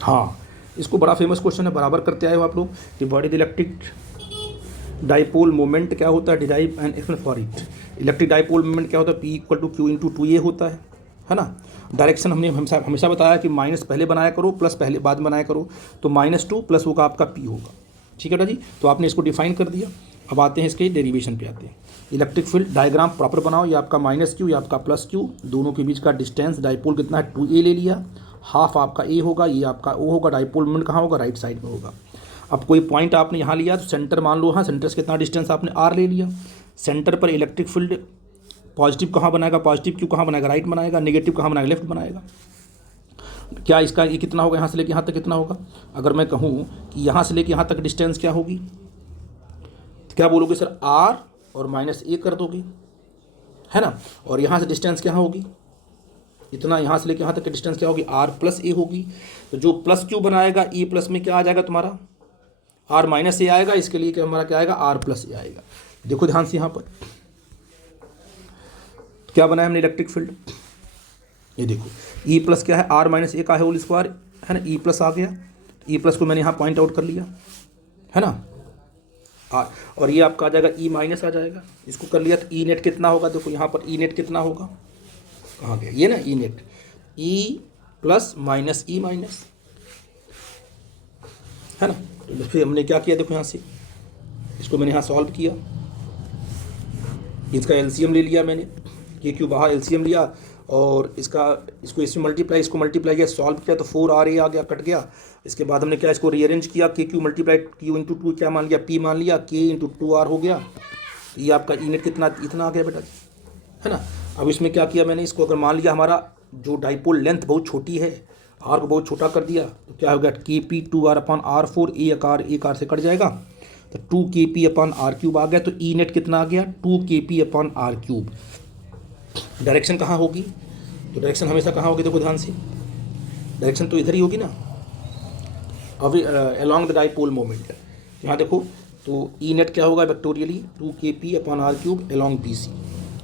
हाँ, इसको बड़ा फेमस क्वेश्चन है, बराबर करते आए हो आप लोग कि what is electric dipole moment क्या होता है, derive and explain for it. Electric dipole moment क्या होता है, P = Q × 2A होता है ना। डायरेक्शन हमने हमेशा बताया कि माइनस पहले बनाया करो, प्लस पहले बाद में बनाया करो, तो -2 प्लस होगा आपका P होगा, ठीक है ना जी। तो आपने इसको डिफाइन कर दिया। अब आते हैं इसके डेरिवेशन पे आते हैं। इलेक्ट्रिक फील्ड डायग्राम प्रॉपर बनाओ, ये आपका -Q, ये आपका +Q, दोनों के बीच का डिस्टेंस डाइपोल कितना है 2A ले लिया, हाफ आपका A होगा, ये आपका O होगा। डाइपोल मोमेंट कहाँ होगा, राइट साइड में होगा। अब कोई पॉइंट आपने यहाँ लिया तो सेंटर मान लो, हाँ सेंटर से कितना डिस्टेंस आपने R ले लिया। सेंटर पर इलेक्ट्रिक फील्ड पॉजिटिव कहाँ बनाएगा, पॉजिटिव Q कहाँ बनाएगा, राइट बनाएगा, नेगेटिव कहाँ बनाएगा, लेफ्ट बनाएगा। क्या इसका ये कितना होगा, यहाँ से लेके यहाँ तक कितना होगा। अगर मैं कहूँ कि यहाँ से लेके यहाँ तक डिस्टेंस क्या होगी, तो क्या बोलोगे सर, R और -A कर दोगे, है ना। और यहाँ से डिस्टेंस क्या होगी, इतना, यहाँ से लेके यहाँ तक की डिस्टेंस क्या होगी, R + A होगी। तो जो +Q बनाएगा, E प्लस में क्या आ जाएगा तुम्हारा, R - A आएगा, इसके लिए क्या हमारा क्या आएगा, R + A आएगा। देखो ध्यान से यहाँ पर क्या बनाया हमने इलेक्ट्रिक फील्ड, ये देखो E+ क्या है, R - A का है होल स्क्वायर, है ना। E+ आ गया, E+ को मैंने यहाँ पॉइंट आउट कर लिया, है ना। और ये आपका आ जाएगा E- आ जाएगा, इसको कर लिया। तो E नेट कितना होगा, देखो यहाँ पर E नेट कितना होगा, कहाँ गया ये ना, E नेट, E+ - E-, है ना। तो फिर हमने क्या किया, देखो यहाँ से इसको मैंने यहाँ सॉल्व किया, इसका एलसीएम ले लिया मैंने, ये क्यों बाहर एलसीएम लिया, और इसको इसमें मल्टीप्लाई, इसको मल्टीप्लाई किया, सॉल्व किया, तो 4RA आ गया, कट गया। इसके बाद हमने क्या, इसको रीअरेंज किया, KQ × Q × 2 क्या मान लिया, P मान लिया, K × 2R हो गया। ये आपका E नेट कितना, इतना आ गया बेटा, है ना। अब इसमें क्या किया मैंने, इसको अगर मान लिया हमारा जो डाइपोल लेंथ बहुत छोटी है, R को बहुत छोटा कर दिया, तो क्या हो गया, KP 2R/R4, A कार से कट जाएगा, तो 2KP/R³ आ गया। तो E नेट कितना आ गया, 2KP/R³। डायरेक्शन कहाँ होगी, तो डायरेक्शन हमेशा कहाँ होगी, देखो ध्यान से, डायरेक्शन तो इधर ही होगी ना, अब अलॉन्ग द डाइपोल मोमेंट। यहाँ देखो, तो E नेट क्या होगा, vectorially 2KP/R³ along BC,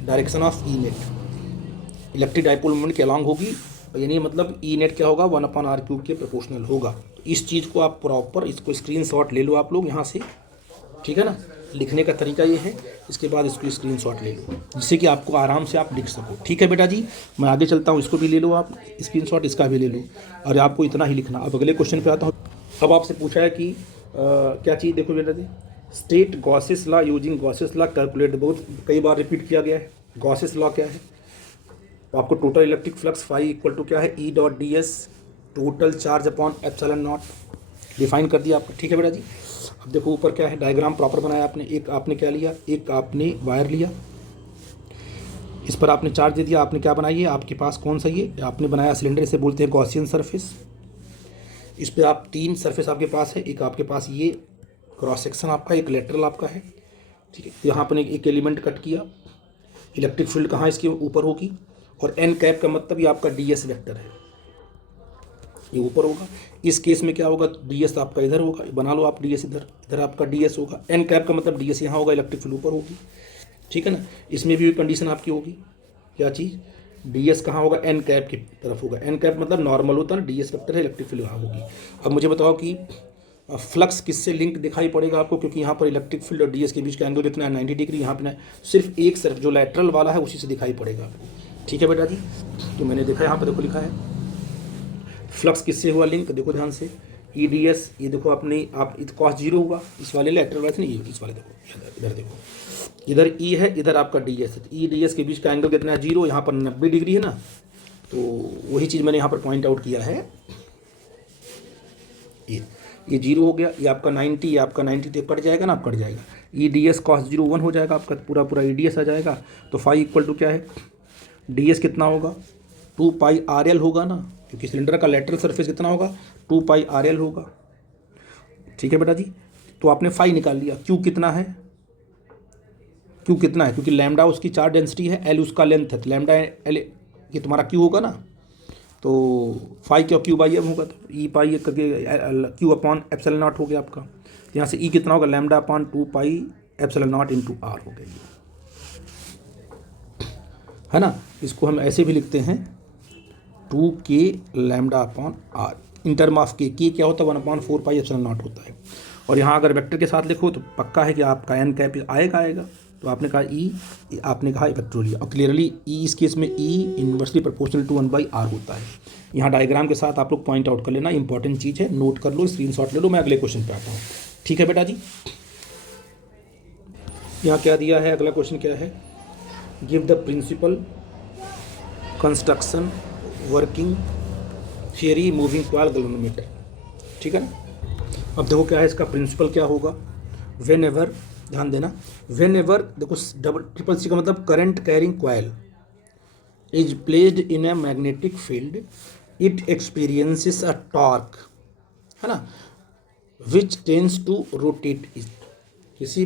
direction of E net electric dipole moment के अलॉन्ग होगी, यानी मतलब E नेट क्या होगा, 1/R³ के प्रोपोर्शनल होगा। तो इस चीज़ को आप प्रॉपर इसको स्क्रीनशॉट ले लो आप लोग यहाँ से, ठीक है ना। लिखने का तरीका ये है, इसके बाद इसको स्क्रीनशॉट ले लो, जिससे कि आपको आराम से आप लिख सको, ठीक है बेटा जी। मैं आगे चलता हूँ, इसको भी ले लो आप स्क्रीनशॉट, इसका भी ले लो, और आपको इतना ही लिखना। अब अगले क्वेश्चन पे आता हूँ। अब आपसे पूछा है कि क्या चीज़, देखो बेटा जी, state Gauss's law using Gauss's law calculate, बहुत कई बार रिपीट किया गया है। गॉसेस लॉ क्या है, तो आपको टोटल इलेक्ट्रिक फ्लक्स फाई = क्या है, E.ds total charge upon ε0 define कर दिया आपको, ठीक है बेटा जी। अब देखो ऊपर क्या है, डायग्राम प्रॉपर बनाया आपने। एक आपने क्या लिया, एक आपने वायर लिया, इस पर आपने चार्ज दे दिया, आपने क्या बनाई है, आपके पास कौन सा ये आपने बनाया सिलेंडर, इसे बोलते हैं गॉसियन सरफेस। इस पर आप 3 सरफेस आपके पास है, एक आपके पास ये क्रॉस सेक्शन आपका, एक लेटरल आपका है, ठीक है। यहाँ पर एक एलिमेंट कट किया, इलेक्ट्रिक फील्ड कहाँ इसके ऊपर होगी, और एन कैप का मतलब ये आपका डीएस वेक्टर है, ये ऊपर होगा। इस केस में क्या होगा, डीएस आपका इधर होगा, बना लो आप डीएस इधर, इधर आपका डीएस होगा, एन कैप का मतलब डीएस यहाँ होगा, इलेक्ट्रिक फील्ड ऊपर होगी, ठीक है ना। इसमें भी कंडीशन आपकी होगी, क्या चीज़, डीएस कहाँ होगा, एन कैप की तरफ होगा, एन कैप मतलब नॉर्मल होता है ना, डीएस वेक्टर है, इलेक्ट्रिक फील्ड वहाँ होगी। अब मुझे बताओ कि फ्लक्स किससे लिंक दिखाई पड़ेगा आपको, क्योंकि यहाँ पर इलेक्ट्रिक फील्ड और डीएस के बीच का एंगल कितना है 90 डिग्री, यहाँ पर सिर्फ एक सिर्फ जो लैटरल वाला है उसी से दिखाई पड़ेगा आपको, ठीक है बेटा जी। तो मैंने देखा यहाँ पर देखो लिखा है फ्लक्स किससे हुआ लिंक, देखो ध्यान से, ई डी एस, ये देखो आपने आप कॉस जीरो हुआ इस वाले लेटरल वाले से नहीं, इस वाले देखो इधर देखो, इधर ई है, इधर आपका डी एस है, ई डी एस के बीच का एंगल कितना है 0, यहाँ पर 90 डिग्री है ना। तो वही चीज़ मैंने यहाँ पर पॉइंट आउट किया है, ये 0 हो गया, ये आपका 90, ये आपका 90 तो कट जाएगा ना, आप कट जाएगा, ई डी एस कॉस 0 1 हो जाएगा आपका, पूरा पूरा ई डी एस आ जाएगा। तो फाई इक्वल टू क्या है, डी एस कितना होगा 2 पाई आर एल होगा ना, क्योंकि सिलेंडर का लेटरल सरफेस कितना होगा 2 पाई आर एल होगा, ठीक है बेटा जी। तो आपने फाई निकाल लिया, क्यू कितना है, क्यू कितना है, क्योंकि लैम्डा उसकी चार्ज डेंसिटी है, एल उसका लेंथ है, तो लैम्डा एल ये तुम्हारा क्यू होगा ना, तो फाई क्या क्यू बाई एम होगा, तो ई पाई करके क्यू अपॉन एप्सिलॉन नॉट हो गया आपका। यहाँ से ई कितना होगा, lambda upon 2 pi epsilon not into r हो गया, है ना। इसको हम ऐसे भी लिखते हैं 2k lambda upon r, in term of k क्या होता है 1/4 पाई एप्सिलॉन नॉट होता है। और यहाँ अगर वेक्टर के साथ लिखो तो पक्का है कि आपका एन कैप आएगा। तो आपने कहा ई, आपने कहा वेक्टोरियल, और क्लियरली ई इस केस में ई इन्वर्सली प्रोपोर्शनल टू 1/r होता है। यहाँ डायग्राम के साथ आप लोग पॉइंट आउट कर लेना, इंपॉर्टेंट चीज़ है, नोट कर लो, स्क्रीनशॉट ले लो, मैं अगले क्वेश्चन पे आता हूँ, ठीक है बेटा जी। यहाँ क्या दिया है, अगला क्वेश्चन क्या है, give the principle construction working theory moving coil galvanometer, ठीक है ना। अब देखो क्या है इसका प्रिंसिपल क्या होगा, वेन एवर, ध्यान देना, वेन एवर देखो डबल ट्रिपल सी का मतलब current carrying coil is placed in a magnetic field it experiences a torque, है ना, विच टेंस टू रोटेट इट। किसी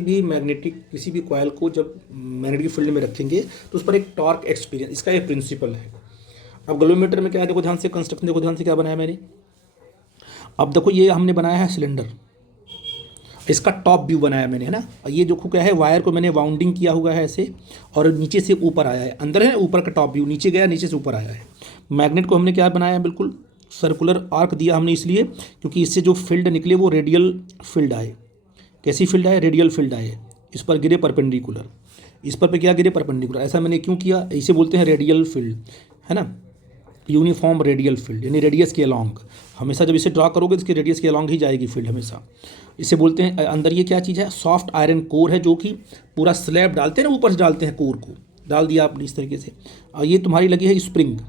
भी कॉइल को जब मैग्नेटिक फील्ड में रखेंगे तो उस पर एक टॉर्क एक्सपीरियंस, इसका एक प्रिंसिपल है। अब गैल्वेनोमीटर में क्या है, देखो ध्यान से, कंस्ट्रक्शन देखो ध्यान से क्या बनाया मैंने। अब देखो ये हमने बनाया है सिलेंडर, इसका टॉप व्यू बनाया मैंने, है ना। ये जो क्या है, वायर को मैंने वाउंडिंग किया हुआ है ऐसे, और नीचे से ऊपर आया है, अंदर है ऊपर का टॉप व्यू, नीचे गया, नीचे से ऊपर आया है। मैग्नेट को हमने क्या बनाया है, बिल्कुल सर्कुलर आर्क दिया हमने, इसलिए क्योंकि इससे जो फील्ड निकले वो रेडियल फील्ड आए। कैसी फील्ड आए, रेडियल फील्ड आए, इस पर गिरे परपेंडिकुलर, इस पर क्या गिरे परपेंडिकुलर। ऐसा मैंने क्यों किया, इसे बोलते हैं रेडियल फील्ड, है ना, यूनिफॉर्म रेडियल फील्ड, यानी रेडियस के अलॉन्ग। हमेशा जब इसे ड्रा करोगे तो इसके रेडियस के अलॉन्ग ही जाएगी फील्ड हमेशा। इसे बोलते हैं, अंदर ये क्या चीज़ है, सॉफ्ट आयरन कोर है, जो कि पूरा स्लैब डालते हैं ना, ऊपर से डालते हैं, कोर को डाल दिया आपने इस तरीके से। और ये तुम्हारी लगी है स्प्रिंग,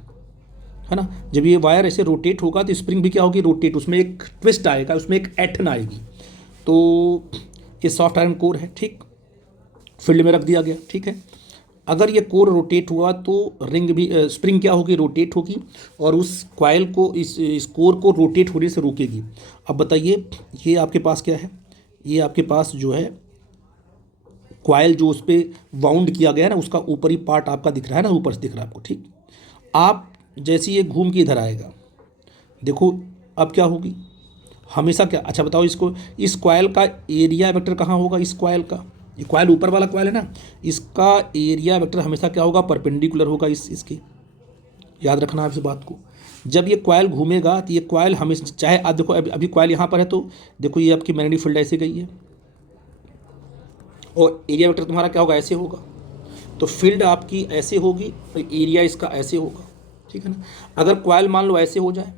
है ना। जब ये वायर ऐसे रोटेट होगा तो स्प्रिंग भी क्या होगी, रोटेट, उसमें एक ट्विस्ट आएगा, उसमें एक ऐंठन आएगी। तो ये सॉफ्ट आयरन कोर है, ठीक, फील्ड में रख दिया गया, ठीक है। अगर ये कोर रोटेट हुआ तो रिंग भी, स्प्रिंग क्या होगी, रोटेट होगी, और उस कॉइल को, इस कोर को रोटेट होने से रोकेगी। अब बताइए, ये आपके पास क्या है, ये आपके पास जो है कॉइल जो उस पर वाउंड किया गया है ना, उसका ऊपरी पार्ट आपका दिख रहा है ना, ऊपर से दिख रहा है आपको, ठीक। आप जैसे ये घूम के इधर आएगा, देखो अब क्या होगी, हमेशा क्या, अच्छा बताओ इसको, इस कॉइल का एरिया वेक्टर कहाँ होगा, इस कॉइल का, ये कॉइल ऊपर वाला कॉइल है ना, इसका एरिया वेक्टर हमेशा क्या होगा, परपेंडिकुलर होगा इसके, याद रखना आप इस बात को। जब ये कॉइल घूमेगा तो ये कॉइल हमेशा, चाहे आप देखो अभी कॉइल यहाँ पर है, तो देखो ये आपकी मैग्नेटिक फील्ड ऐसे गई है, और एरिया वेक्टर तुम्हारा क्या होगा, ऐसे होगा। तो फील्ड आपकी ऐसे होगी, तो एरिया इसका ऐसे होगा, ठीक है ना। अगर कॉइल मान लो ऐसे हो जाए,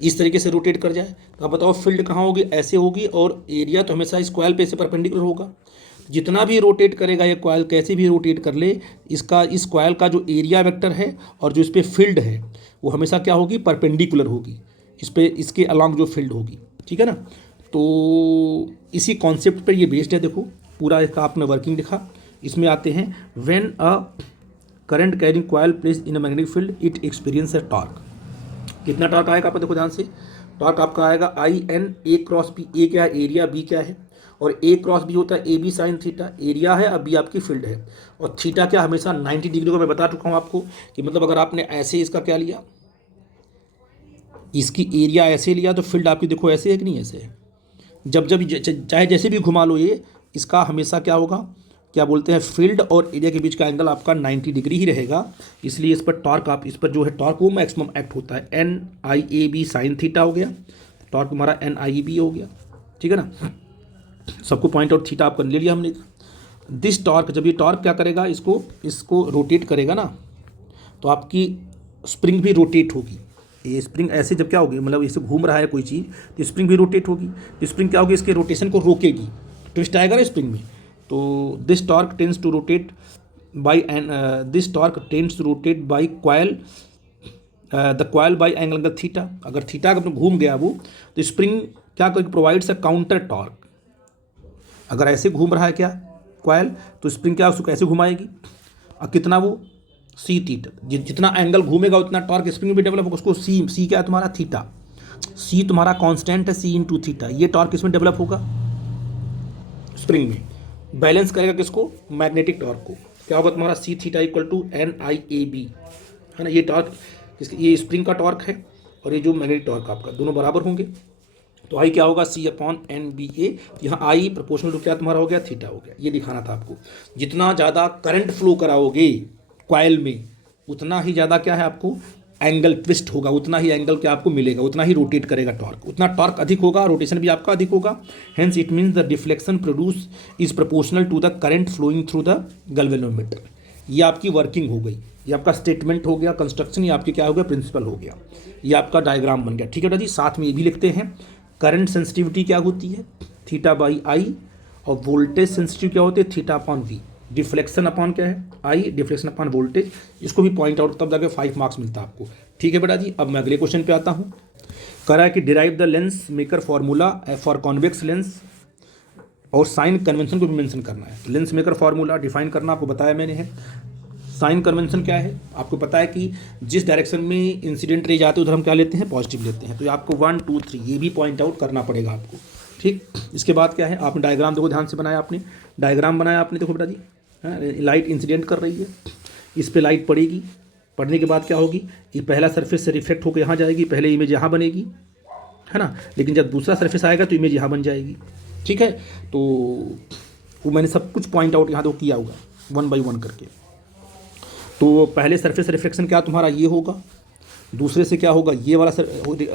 इस तरीके से रोटेट कर जाए, तो आप बताओ फील्ड कहाँ होगी, ऐसे होगी, और एरिया तो हमेशा इस कॉइल पे से परपेंडिकुलर होगा। जितना भी रोटेट करेगा ये कॉइल, कैसे भी रोटेट कर ले, इसका, इस कॉइल का जो एरिया वेक्टर है और जो इस पर फील्ड है वो हमेशा क्या होगी, परपेंडिकुलर होगी, इस पर, इसके अलॉन्ग जो फील्ड होगी, ठीक है ना। तो इसी कॉन्सेप्ट पर ये बेस्ड है, देखो पूरा इसका आपने वर्किंग लिखा, इसमें आते हैं when a current carrying coil place in a magnetic field it experience a torque. कितना टॉर्क आएगा आपको, देखो ध्यान से, टॉर्क आपका आएगा I N A cross B. A क्या है, एरिया, बी क्या है, और ए क्रॉस बी होता है A B sine theta, area है, अब बी आपकी फील्ड है, और थीटा क्या हमेशा 90 डिग्री को मैं बता चुका हूँ आपको कि मतलब अगर आपने ऐसे इसका क्या लिया, इसकी एरिया ऐसे लिया तो फील्ड आपकी देखो ऐसे है कि नहीं, ऐसे है। जब जब चाहे जैसे भी घुमा लो ये, इसका हमेशा क्या होगा, क्या बोलते हैं, फील्ड और एरिया के बीच का एंगल आपका 90 डिग्री ही रहेगा। इसलिए इस पर टॉर्क, आप इस पर जो है टॉर्क वो मैक्सिमम एक्ट होता है। N I A B sine theta हो गया, टॉर्क हमारा एन आई बी हो गया, ठीक है ना। सबको पॉइंट आउट थीटा आपका ले लिया हमने। दिस टॉर्क, जब ये टॉर्क क्या करेगा, इसको रोटेट करेगा ना, तो आपकी स्प्रिंग भी रोटेट होगी। ये स्प्रिंग ऐसे जब क्या होगी, मतलब इसे घूम रहा है कोई चीज़, तो स्प्रिंग भी रोटेट होगी। तो स्प्रिंग क्या होगी, इसके रोटेशन को रोकेगी, ट्विस्ट आएगा ना स्प्रिंग में। तो this torque tends to rotate by this torque tends to rotate by coil the coil by angle theta. अगर थीटा अगर घूम गया वो, तो स्प्रिंग क्या करेगी, प्रोवाइड्स अ काउंटर टॉर्क। अगर ऐसे घूम रहा है क्या कॉइल, तो स्प्रिंग क्या उसको कैसे घुमाएगी, और कितना वो सी थीटा, जितना एंगल घूमेगा उतना टॉर्क स्प्रिंग भी डेवलप होगा। उसको सी क्या है तुम्हारा, थीटा। सी तुम्हारा कांस्टेंट है, सी इंटू थीटा। ये टॉर्क इसमें डेवलप होगा स्प्रिंग में, बैलेंस करेगा किसको, मैग्नेटिक टॉर्क को। क्या होगा तुम्हारा, C theta equal to N I A B, है ना। ये टॉर्क, ये स्प्रिंग का टॉर्क है, और ये जो मैग्नेटिक टॉर्क आपका, दोनों बराबर होंगे। तो आई क्या होगा, सी अपॉन एन बी ए। यहाँ आई प्रोपोर्शनल टू क्या तुम्हारा हो गया, थीटा हो गया। ये दिखाना था आपको। जितना ज़्यादा करंट फ्लो कराओगे कॉइल में, उतना ही ज़्यादा क्या है आपको एंगल ट्विस्ट होगा, उतना ही एंगल क्या आपको मिलेगा, उतना ही रोटेट करेगा टॉर्क, उतना टॉर्क अधिक होगा, रोटेशन भी आपका अधिक होगा। Hence it means the deflection produce is proportional to the current flowing through the galvanometer. ये आपकी वर्किंग हो गई, ये आपका स्टेटमेंट हो गया, कंस्ट्रक्शन ये आपके क्या हो गया, प्रिंसिपल हो गया, ये आपका डायग्राम बन गया, ठीक है बेटा जी। साथ में ये भी लिखते हैं, करंट सेंसिटिविटी क्या होती है, थीटा बाई आई, और वोल्टेज सेंसिटिव क्या होती है, theta upon V. Deflection upon क्या है, आई, डिफ्लेक्शन अपॉन वोल्टेज। इसको भी पॉइंट आउट, तब जाके 5 मार्क्स मिलता है आपको, ठीक है बेटा जी। अब मैं अगले क्वेश्चन पे आता हूँ। करा है कि derive the lens maker formula for convex lens, और साइन कन्वेंशन को भी मेंशन करना है। लेंस मेकर फार्मूला डिफाइन करना आपको बताया मैंने है। साइन कन्वेंशन क्या है, आपको पता है कि जिस डायरेक्शन में इंसिडेंट रे जाते हैं उधर हम क्या लेते हैं, पॉजिटिव लेते हैं। तो ये आपको 1 2 3 ये भी पॉइंट आउट करना पड़ेगा आपको, ठीक। इसके बाद क्या है, आपने डायग्राम देखो ध्यान से बनाया, आपने डायग्राम बनाया आपने, देखो बेटा जी, लाइट इंसिडेंट कर रही है, इस पर लाइट पड़ेगी, पड़ने के बाद क्या होगी, ये पहला सरफेस से रिफ्लेक्ट होकर यहाँ जाएगी, पहले इमेज यहाँ बनेगी, है ना। लेकिन जब दूसरा सरफेस आएगा तो इमेज यहाँ बन जाएगी, ठीक है। तो वो मैंने सब कुछ पॉइंट आउट यहाँ तो किया होगा 1 बाई 1 करके। तो पहले सरफेस रिफ्लेक्शन क्या तुम्हारा ये होगा, दूसरे से क्या होगा, ये वाला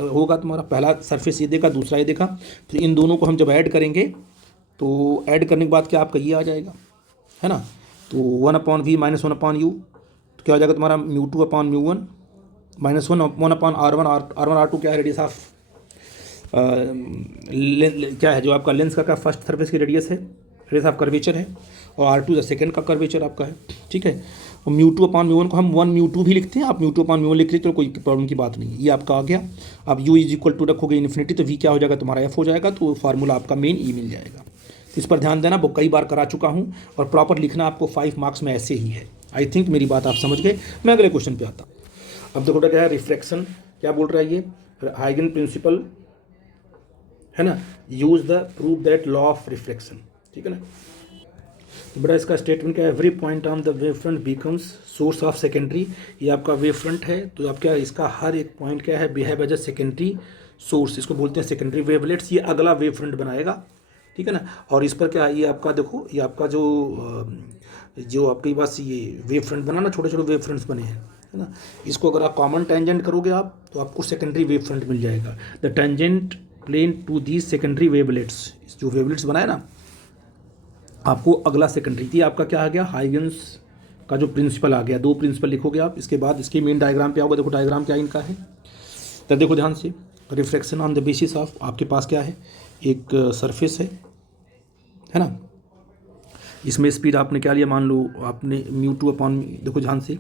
होगा तुम्हारा, पहला सरफेस ये देखा, दूसरा ये देखा। फिर इन दोनों को हम जब ऐड करेंगे, तो ऐड करने के बाद क्या आपका ये आ जाएगा, है ना। तो 1 upon v minus 1 upon u, तो क्या हो जाएगा तुम्हारा μ2 upon μ1 minus 1 upon R1 R2 क्या है, रेडियस ऑफ क्या है जो आपका लेंस का फर्स्ट सरफेस की रेडियस है, रेडियस ऑफ कर्वेचर है, और R2 सेकेंड का कर्वेचर आपका है, ठीक है। और μ2 अपॉन μ1 को हम 1 μ2 भी लिखते हैं, आप μ2 अपॉन μ1 लिख रहे तो कोई प्रॉब्लम की बात नहीं है, ये आपका आ गया। अब u इज इक्वल टू रखोगे इन्फिनिटी, तो v क्या हो जाएगा तुम्हारा f हो जाएगा, तो फार्मूला आपका मेन ई मिल जाएगा। इस पर ध्यान देना, वो कई बार करा चुका हूँ, और प्रॉपर लिखना आपको 5 मार्क्स में ऐसे ही है। आई थिंक मेरी बात आप समझ गए। मैं अगले क्वेश्चन पे आता। अब देखो क्या है, रिफ्रैक्शन क्या बोल रहा है ये, हाइगन प्रिंसिपल, है ना, use the prove that law of reflection, ठीक है ना। तो बड़ा इसका स्टेटमेंट क्या है, every point on the wave front becomes source of secondary. ये आपका वेव फ्रंट है, तो आप क्या, इसका हर एक पॉइंट क्या है, behave as a secondary source, इसको बोलते हैं सेकेंडरी वेवलेट्स। ये अगला वेव फ्रंट बनाएगा, ठीक है ना। और इस पर क्या, ये आपका देखो, ये आपका जो आपके पास ये वेव फ्रंट बना ना, छोटे छोटे वेव फ्रंट्स बने हैं, है ना। इसको अगर आप कॉमन टेंजेंट करोगे आप, तो आपको सेकेंडरी वेव फ्रंट मिल जाएगा। The tangent plane to these secondary wavelets, जो वेवलेट्स बनाए ना, आपको अगला सेकेंडरी थी आपका क्या आ गया, हाइगन्स का जो प्रिंसिपल आ गया। 2 प्रिंसिपल लिखोगे आप, इसके बाद इसके मेन डायग्राम पे आओगे। देखो डायग्राम क्या इनका है, तो देखो ध्यान से, reflection on the basis of, आपके पास क्या है, एक सरफेस है ना। इसमें स्पीड आपने क्या लिया, मान लो आपने μ2 अपॉन, देखो ध्यान से,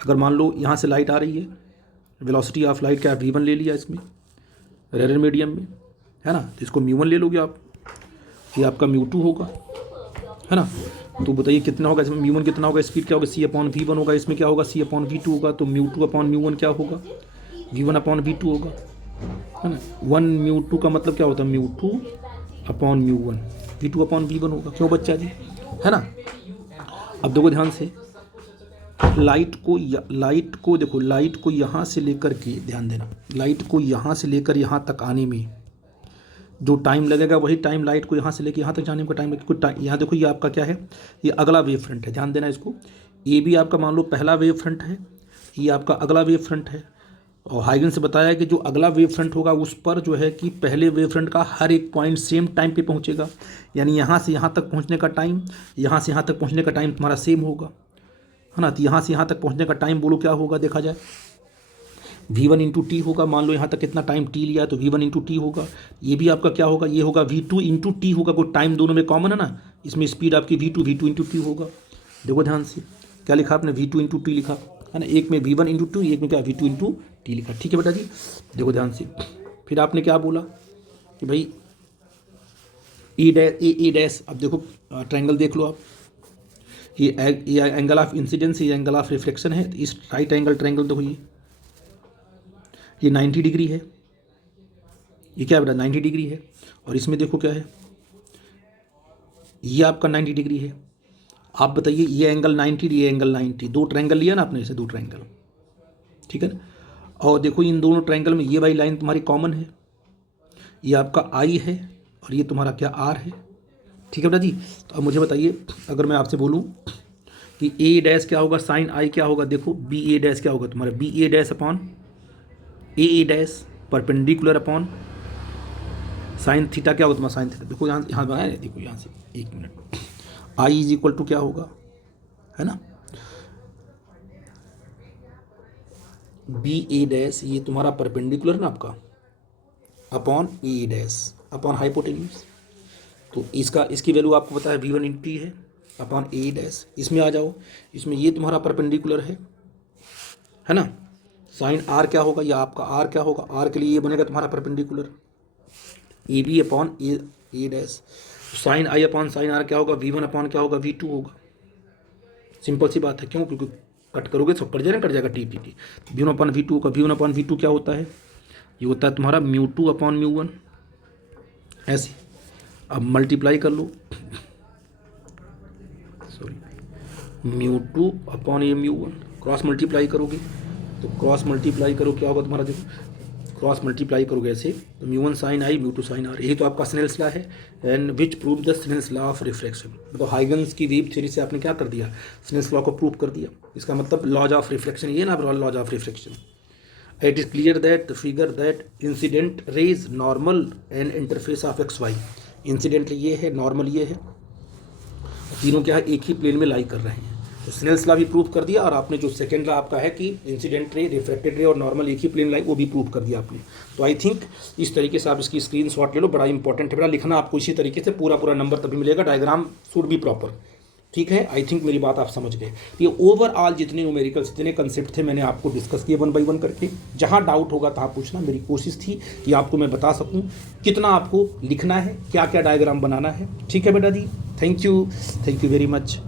अगर मान लो यहाँ से लाइट आ रही है, वेलोसिटी ऑफ लाइट क्या v1 ले लिया इसमें, रेयर मीडियम में, है ना। तो इसको μ1 ले लोगे आप, ये आपका μ2 होगा, है ना। तो बताइए कितना होगा इसमें, म्यू वन कितना होगा, स्पीड क्या होगा, सी अपॉन वी वन होगा, इसमें क्या होगा, सी अपॉन वी टू होगा, तो mu two upon mu one क्या होगा, v one upon v two होगा, है ना। वन म्यू टू का मतलब क्या होता है, mu two upon mu one, v two upon v one होगा, क्यों बच्चा जी, है ना। अब देखो ध्यान से, लाइट को देखो, लाइट को यहाँ से लेकर के, ध्यान देना, लाइट को यहाँ से लेकर यहाँ तक आने में जो टाइम लगेगा वही टाइम लाइट को यहाँ से लेकर यहाँ तक जाने का टाइम लगेगा। कुछ टाइम यहाँ देखो, ये आपका क्या है, ये अगला वेव फ्रंट है, ध्यान देना इसको। ये भी आपका मान लो पहला वेव फ्रंट है, ये आपका अगला वेव फ्रंट है। और हाइगन्स से बताया कि जो अगला वेव फ्रंट होगा उस पर जो है कि पहले वेव फ्रंट का हर एक पॉइंट सेम टाइम पे पहुँचेगा, यानी यहाँ से यहाँ तक पहुँचने का टाइम, यहाँ से यहाँ तक पहुँचने का टाइम तुम्हारा सेम होगा, है ना। तो यहाँ से यहाँ तक पहुँचने का टाइम बोलो क्या होगा, देखा जाए v1 वन इंटू टी होगा। मान लो यहाँ तक कितना टाइम t लिया तो v1 वन इंटू टी होगा। ये भी आपका क्या होगा, ये होगा v2 टू इंटू टी होगा, कोई टाइम दोनों में कॉमन है ना, इसमें स्पीड आपकी v2 इंटू टी होगा। देखो ध्यान से क्या लिखा आपने, v2 इंटू टी लिखा, है ना। एक में v1 इंटू टू, एक में क्या v2 इंटू टी लिखा, ठीक है बेटा जी। देखो ध्यान से, फिर आपने क्या बोला कि भाई ए डैश, अब देखो ट्रायंगल देख लो आप, ये एंगल ऑफ इंसिडेंस, ये एंगल ऑफ रिफ्लेक्शन है। तो इस राइट एंगल ट्रायंगल देखो, ये 90 डिग्री है, ये क्या बेटा 90 डिग्री है। और इसमें देखो क्या है, ये आपका 90 डिग्री है। आप बताइए, ये एंगल 90, ये एंगल 90, दो ट्रायंगल लिया ना आपने, इसे दो ट्रायंगल, ठीक है ना। और देखो इन दोनों ट्रायंगल में ये वाली लाइन तुम्हारी कॉमन है, ये आपका आई है और ये तुम्हारा क्या आर है, ठीक है बेटा जी। तो अब मुझे बताइए, अगर मैं आपसे बोलूँ कि ए डैश क्या होगा, साइन आई क्या होगा, देखो बी ए डैश क्या होगा तुम्हारा, B A dash upon A dash perpendicular upon sine theta क्या होगा तुम्हारा, साइन थीटा। देखो यहाँ बनाया, देखो यहाँ से, एक minute, I is equal to क्या होगा, है ना, बी ए डैश, ये तुम्हारा परपेंडिकुलर ना आपका, upon A dash upon hypotenuse. तो इसकी वैल्यू आपको पता है v1 वन इंटू टी है अपॉन ए डैश। इसमें आ जाओ, इसमें ये तुम्हारा परपेंडिकुलर है ना। साइन आर क्या होगा, या आपका आर क्या होगा, आर के लिए ये बनेगा तुम्हारा perpendicular A B upon A dash. Sine i upon sine r क्या होगा, v1 अपॉन क्या होगा, v2 होगा। सिंपल सी बात है, क्यों, क्योंकि कट करोगे तो कट जाएगा T P T, v1 upon v2 का, v1 अपॉन v2 क्या होता है, ये होता है तुम्हारा mu two upon mu one, ऐसे। अब मल्टीप्लाई कर लो, सॉरी, म्यू टू अपॉन ये म्यू वन, क्रॉस मल्टीप्लाई करोगे तो क्रॉस मल्टीप्लाई करो क्या होगा तुम्हारा, देखो क्रॉस मल्टीप्लाई करोगे ऐसे, तो mu one sine i mu two sine r, यही तो आपका स्नेल्स लॉ है, and which prove the Snell's law of reflection. तो हाइगन्स की वेव थ्योरी से आपने क्या कर दिया, स्नेल्स लॉ को प्रूव कर दिया। इसका मतलब लॉज ऑफ रिफ्लेक्शन, ये ना laws of reflection. It is clear that the figure that incident rays normal and interface of x y, incident ये है, नॉर्मल ये है, तीनों क्या है, एक ही प्लेन में लाई कर रहे हैं। तो स्नेल्स लॉ भी प्रूव कर दिया, और आपने जो सेकंड लॉ आपका है कि इंसिडेंट रे, रिफ्लेक्टेड रे और नॉर्मल एक ही प्लेन लाई, वो भी प्रूव कर दिया आपने। तो आई थिंक इस तरीके से आप इसकी स्क्रीनशॉट ले लो, बड़ा इंपॉर्टेंट है बेटा, लिखना आपको इसी तरीके से, पूरा नंबर तभी मिलेगा, डायग्राम शुड बी प्रॉपर, ठीक है। आई थिंक मेरी बात आप समझ गए। ये ओवरऑल जितने न्यूमेरिकल्स, जितने कंसेप्ट थे, मैंने आपको डिस्कस किए 1 बाय 1 करके। जहाँ डाउट होगा तहाँ पूछना, मेरी कोशिश थी कि आपको मैं बता सकूँ कितना आपको लिखना है, क्या क्या डायग्राम बनाना है, ठीक है बेटा जी। Thank you very much.